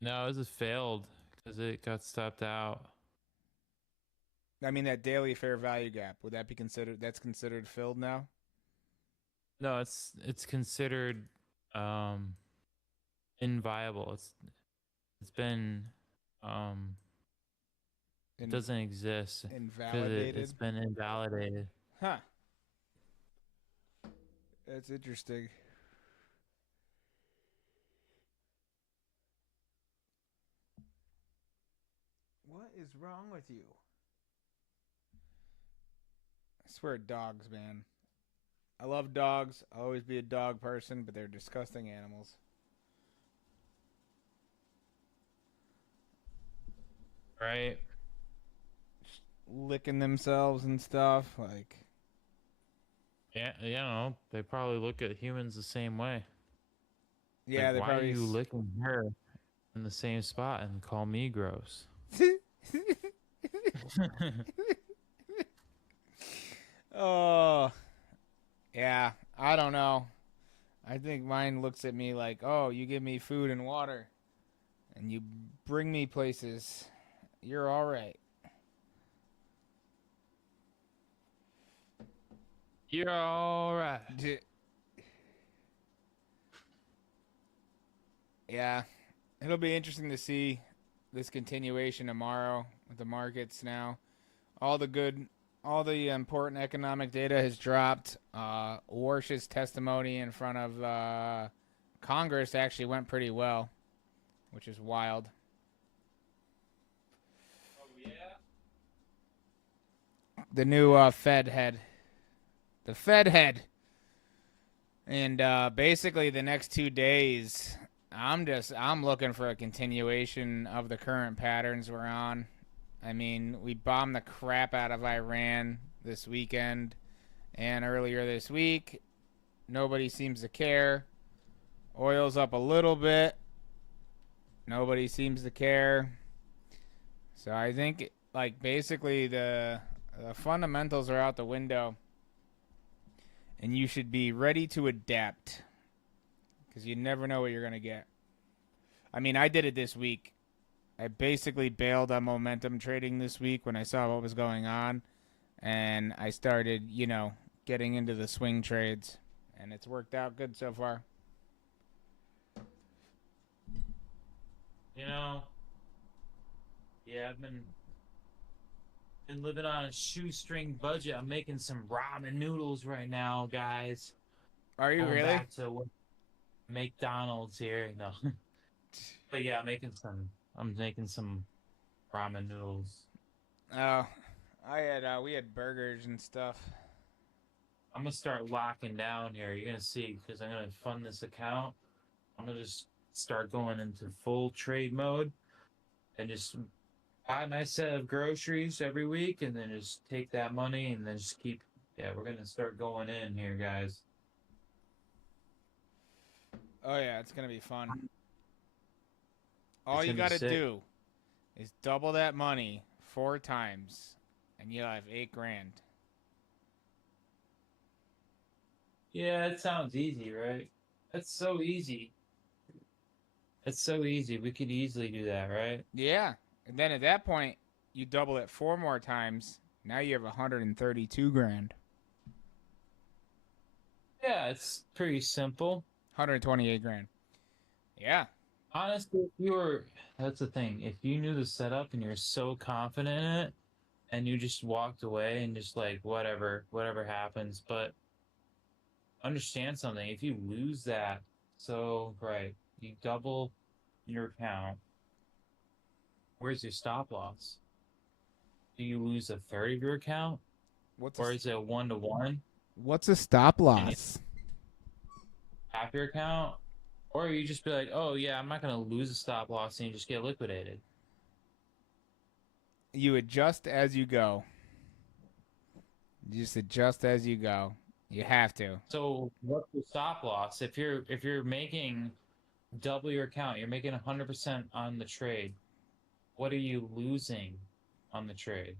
No, it was failed because it got stopped out. I mean, that daily fair value gap, would that be considered? That's considered filled now. No, it's considered inviable. It's been it doesn't exist because Invalidated. it's been invalidated. Huh. That's interesting. What is wrong with you? I swear, dogs, man. I love dogs. I'll always be a dog person, but they're disgusting animals. Right? Just licking themselves and stuff. Like, Yeah, you know, they probably look at humans the same way. yeah, Like, they why probably. are you licking her in the same spot and call me gross? Oh, yeah. I don't know. I think mine looks at me like, oh, you give me food and water, and you bring me places. You're all right. You're all right. Yeah, it'll be interesting to see this continuation tomorrow with the markets now. All the important economic data has dropped. Warsh's testimony in front of Congress actually went pretty well, which is wild. Oh yeah. The new Fed head. The Fed head. And basically the next 2 days, I'm looking for a continuation of the current patterns we're on. I mean, we bombed the crap out of Iran this weekend and earlier this week. Nobody seems to care. Oil's up a little bit. Nobody seems to care. So I think, like, basically the fundamentals are out the window. And you should be ready to adapt. Because you never know what you're going to get. I mean, I did it this week. I basically bailed on momentum trading this week when I saw what was going on. and I started, getting into the swing trades, and it's worked out good so far. You know, yeah, I've been living on a shoestring budget. I'm making some ramen noodles right now, guys. Are you Going really? back to McDonald's here. No, but yeah, I'm making some ramen noodles. Oh, we had burgers and stuff. I'm gonna start locking down here. You're gonna see because I'm gonna fund this account. I'm gonna just start going into full trade mode and just buy my set of groceries every week, and then just take that money and then just keep. Yeah, we're gonna start going in here, guys. Oh yeah, it's gonna be fun. All It's you gonna be gotta sick. do is double that money 4 times, and you'll have 8 grand. Yeah, it sounds easy, right? That's so easy. It's so easy. We could easily do that, right? Yeah, and then at that point, you double it 4 more times. Now you have 132 grand. Yeah, it's pretty simple. 128 grand. Yeah. Honestly, that's the thing. If you knew the setup and you're so confident in it, and you just walked away and just like whatever happens, but understand something. If you lose that, so right, you double your account. Where's your stop loss? Do you lose a third of your account, What's a or is it a 1-to-1? what's a stop And you loss? half your account, or you just be like, oh yeah, I'm not gonna lose a stop loss, and you just get liquidated. You adjust as you go. You just adjust as you go. You have to. So what's your stop loss? If you're making double your account, you're making 100% on the trade. What are you losing on the trade?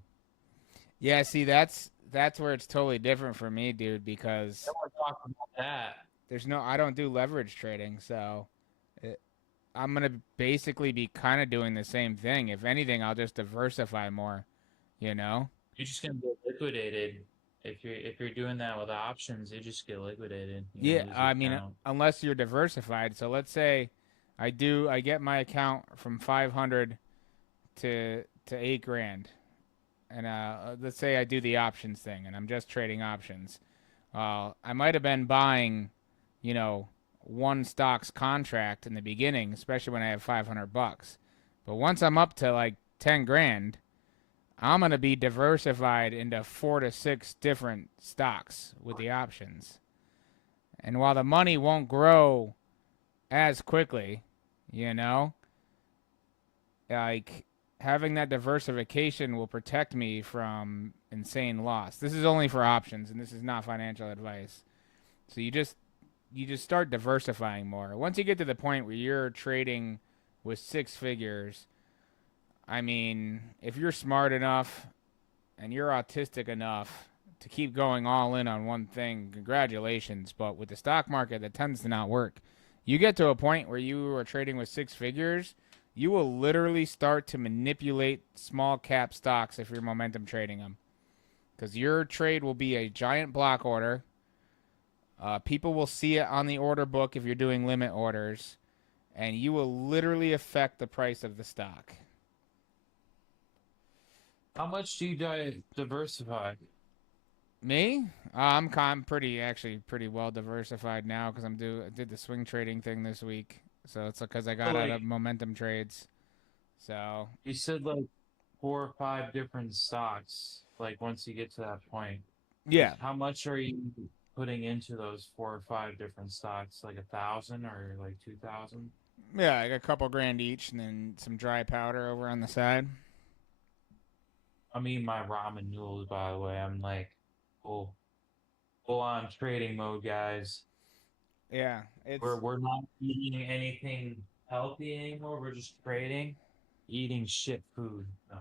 Yeah, see that's where it's totally different for me, dude, because No one talks about that. I don't do leverage trading, so it, I'm going to basically be kind of doing the same thing. If anything, I'll just diversify more, you know? You're just gonna get liquidated. If you're doing that with options, you just get liquidated. You're Yeah, gonna lose your I mean, account. unless you're diversified. So let's say I get my account from 500 to 8 grand. And let's say I do the options thing and I'm just trading options. I might have been buying, you know, one stock's contract in the beginning, especially when I have 500 bucks. But once I'm up to like 10 grand, I'm going to be diversified into 4 to 6 different stocks with the options. And while the money won't grow as quickly, you know, like having that diversification will protect me from insane loss. This is only for options and this is not financial advice. So you just start diversifying more. Once you get to the point where you're trading with 6 figures, I mean, if you're smart enough and you're autistic enough to keep going all in on one thing, congratulations. But with the stock market, that tends to not work. You get to a point where you are trading with 6 figures, you will literally start to manipulate small cap stocks if you're momentum trading them. Because your trade will be a giant block order. People will see it on the order book if you're doing limit orders, and you will literally affect the price of the stock. How much do you diversify? Me? I'm pretty well diversified now because I did the swing trading thing this week, so it's because I So got out like of momentum trades. So you said, like 4 or 5 different stocks. Like once you get to that point, yeah, how much are you putting into those 4 or 5 different stocks? Like 1,000 or like 2,000? yeah, I got a couple grand each, and then some dry powder over on the side. I mean, my ramen noodles, by the way. I'm like, full, full on trading mode, guys. Yeah, We're not eating anything healthy anymore. We're just trading, eating shit food. No.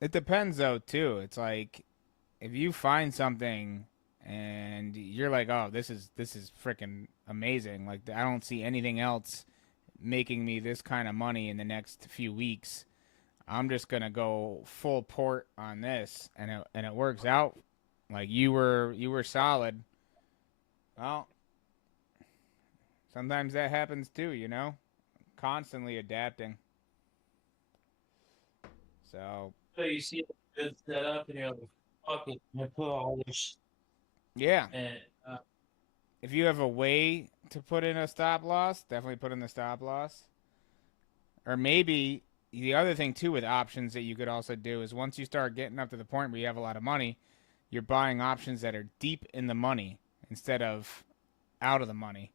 it depends though too. It's like if you find something and you're like, oh, this is freaking amazing. Like I don't see anything else making me this kind of money in the next few weeks. I'm just gonna go full port on this, and it works out. Like you were solid. Well, sometimes that happens too, you know? Constantly adapting. So, So you see a good setup, and you're like, "Fuck it, I put all this." yeah. And If you have a way to put in a stop loss, definitely put in the stop loss. Or maybe the other thing too with options that you could also do is once you start getting up to the point where you have a lot of money, you're buying options that are deep in the money instead of out of the money.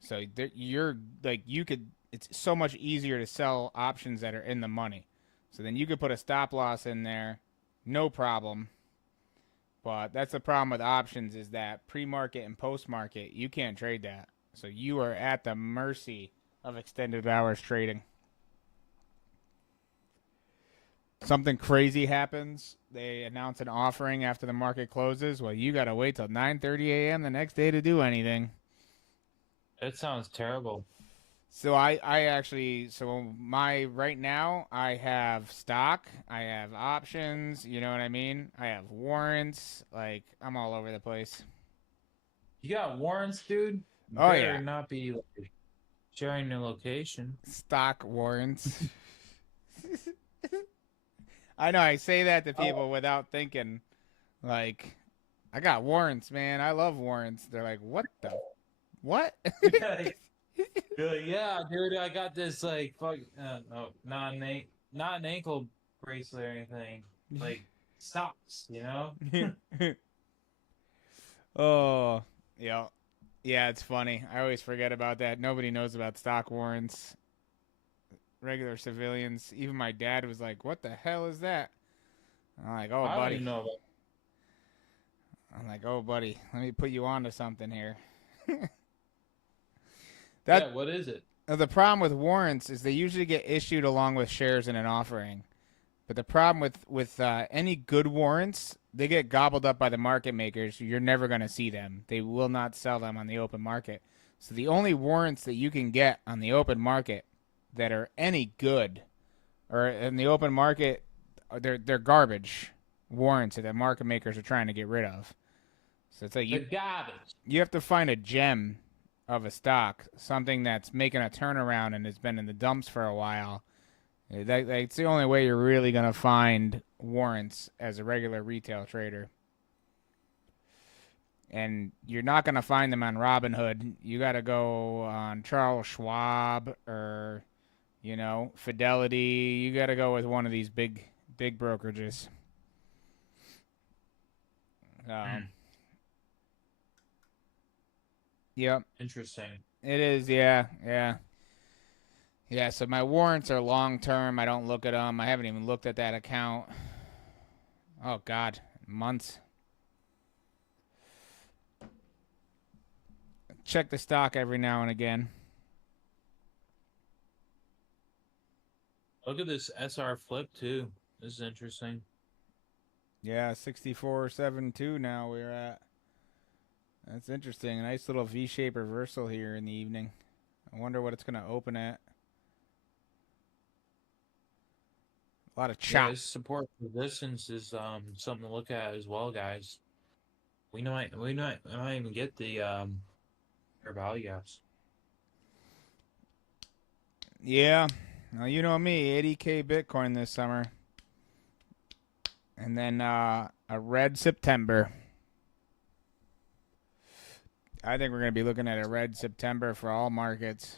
So you're like you could. It's so much easier to sell options that are in the money. So then you could put a stop loss in there, no problem. But that's the problem with options is that pre-market and post-market you can't trade that. So you are at the mercy of extended hours trading. Something crazy happens, they announce an offering after the market closes. Well, you gotta wait till 9:30 a.m. the next day to do anything. that sounds terrible. So I actually so my right now I have stock, I have options, you know what I mean? I have warrants, like I'm all over the place. You got warrants, dude. You Oh better yeah, not be like, sharing your location. stock warrants. I know I say that to Oh, people without thinking like I got warrants, man. I love warrants. They're like, "What the what?" you're like, yeah, dude, I got this like fuck, no, not an ankle bracelet or anything. Like stocks, you know. Oh, yeah. Yeah, it's funny. I always forget about that. Nobody knows about stock warrants. Regular civilians. Even my dad was like, "What the hell is that?" I'm like, "Oh, I don't buddy." even know about. I'm like, "Oh, buddy. Let me put you on to something here." Yeah, That what is it? the problem with warrants is they usually get issued along with shares in an offering. But the problem with any good warrants, they get gobbled up by the market makers. You're never going to see them. They will not sell them on the open market. So the only warrants that you can get on the open market that are any good, or in the open market, they're garbage warrants that the market makers are trying to get rid of. So it's like The garbage. you have to find a gem of a stock, something that's making a turnaround and has been in the dumps for a while. That's the only way you're really gonna find warrants as a regular retail trader, and you're not gonna find them on Robinhood. You got to go on Charles Schwab or Fidelity. You got to go with one of these big brokerages. Hmm, Yep, interesting. it is. Yeah, yeah. Yeah, so my warrants are long term. I don't look at them. I haven't even looked at that account. Oh God, months. Check the stock every now and again. Look at this SR flip too. This is interesting. Yeah, 64.72 now we're at. That's interesting. A nice little V-shaped reversal here in the evening. I wonder what it's going to open at. A lot of Yeah, chop. this support resistance is something to look at as well, guys. We might even get the fair value gaps. Yeah. Well, you know me, 80K Bitcoin this summer. And then a red September. I think we're going to be looking at a red September for all markets.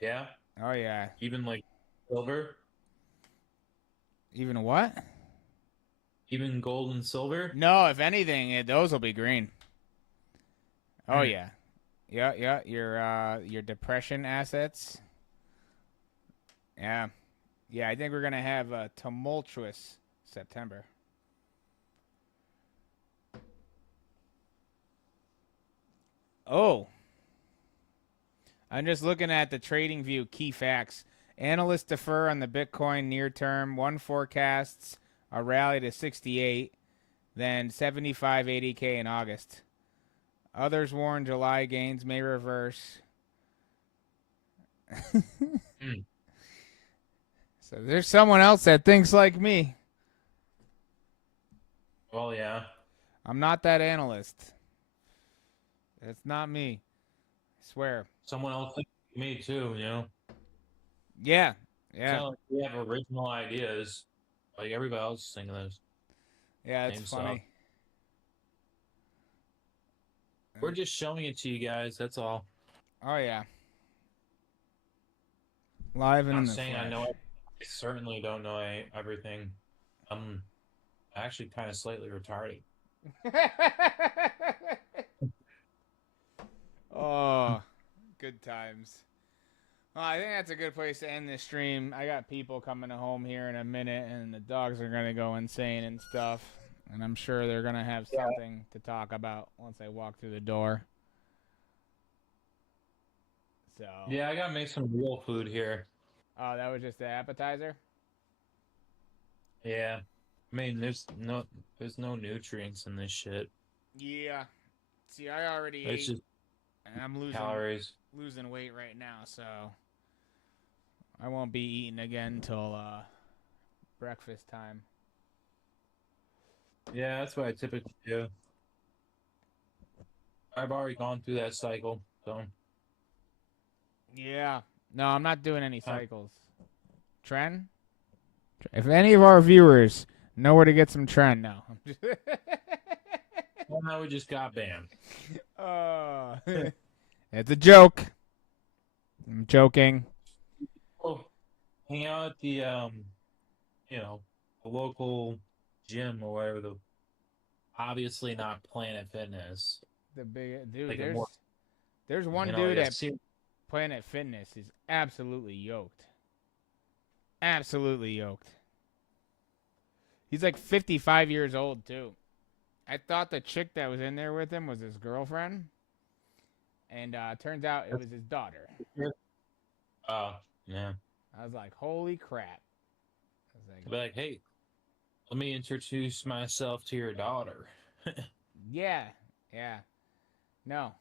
Yeah, Oh, yeah. even like silver, Even what? even gold and silver. No, if anything, those will be green. Oh, Hmm. yeah. Yeah, yeah. Your depression assets. Yeah. Yeah, I think we're going to have a tumultuous September. Oh, I'm just looking at the TradingView key facts. Analysts defer on the Bitcoin near term. One forecasts a rally to 68, then 75, 80K in August. Others warn July gains may reverse. Hmm. So there's someone else that thinks like me. Well, yeah. I'm not that analyst. It's not me. I swear. Someone else thinks like me too, you know? Yeah. It's Yeah. not like we have original ideas. Like everybody else is thinking those Yeah, it's same stuff. funny. We're just showing it to you guys, that's all. Oh yeah. Live and in Not the saying I flesh. know it. I certainly don't know everything. I'm actually kind of slightly retarded. Oh, good times. Well, I think that's a good place to end this stream. I got people coming home here in a minute, and the dogs are gonna go insane and stuff. And I'm sure they're gonna have something to talk about once I walk through the door. So. Yeah, I gotta make some real food here. Oh, that was just the appetizer. Yeah. I mean, there's no nutrients in this shit. Yeah. See, I already It's ate, just and I'm calories. losing weight right now, so I won't be eating again till breakfast time. Yeah, that's what I typically do. I've already gone through that cycle, so Yeah. No, I'm not doing any cycles. Tren? If any of our viewers know where to get some Tren now. well, now we just got banned. It's a joke. I'm joking. Oh, hang out at the the local gym or whatever. Obviously not Planet Fitness. The big dude. Like There's one you know, dude yeah, at Planet Fitness is absolutely yoked. Absolutely yoked. He's like 55 years old too. I thought the chick that was in there with him was his girlfriend, and turns out it was his daughter. Oh, yeah. I was like, holy crap. I was Be like, hey, let me introduce myself to your daughter. yeah, yeah. No.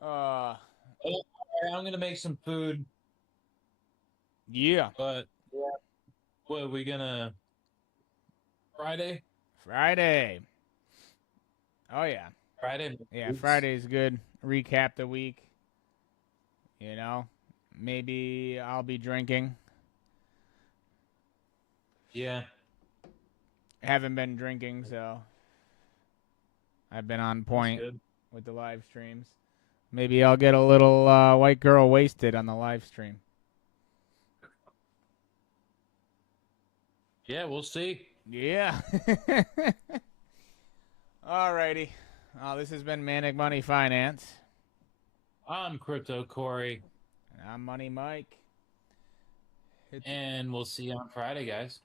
Well, I'm gonna make some food, Yeah. but what are we gonna Friday. Oh yeah. Friday? Yeah, Friday's good. Recap the week. You know, maybe I'll be drinking. Yeah. Haven't been drinking, so I've been on point with the live streams. Maybe I'll get a little white girl wasted on the live stream. Yeah, we'll see. Yeah. Alrighty. Oh, this has been Manic Money Finance. I'm Crypto Corey. And I'm Money Mike. And we'll see you on Friday, guys.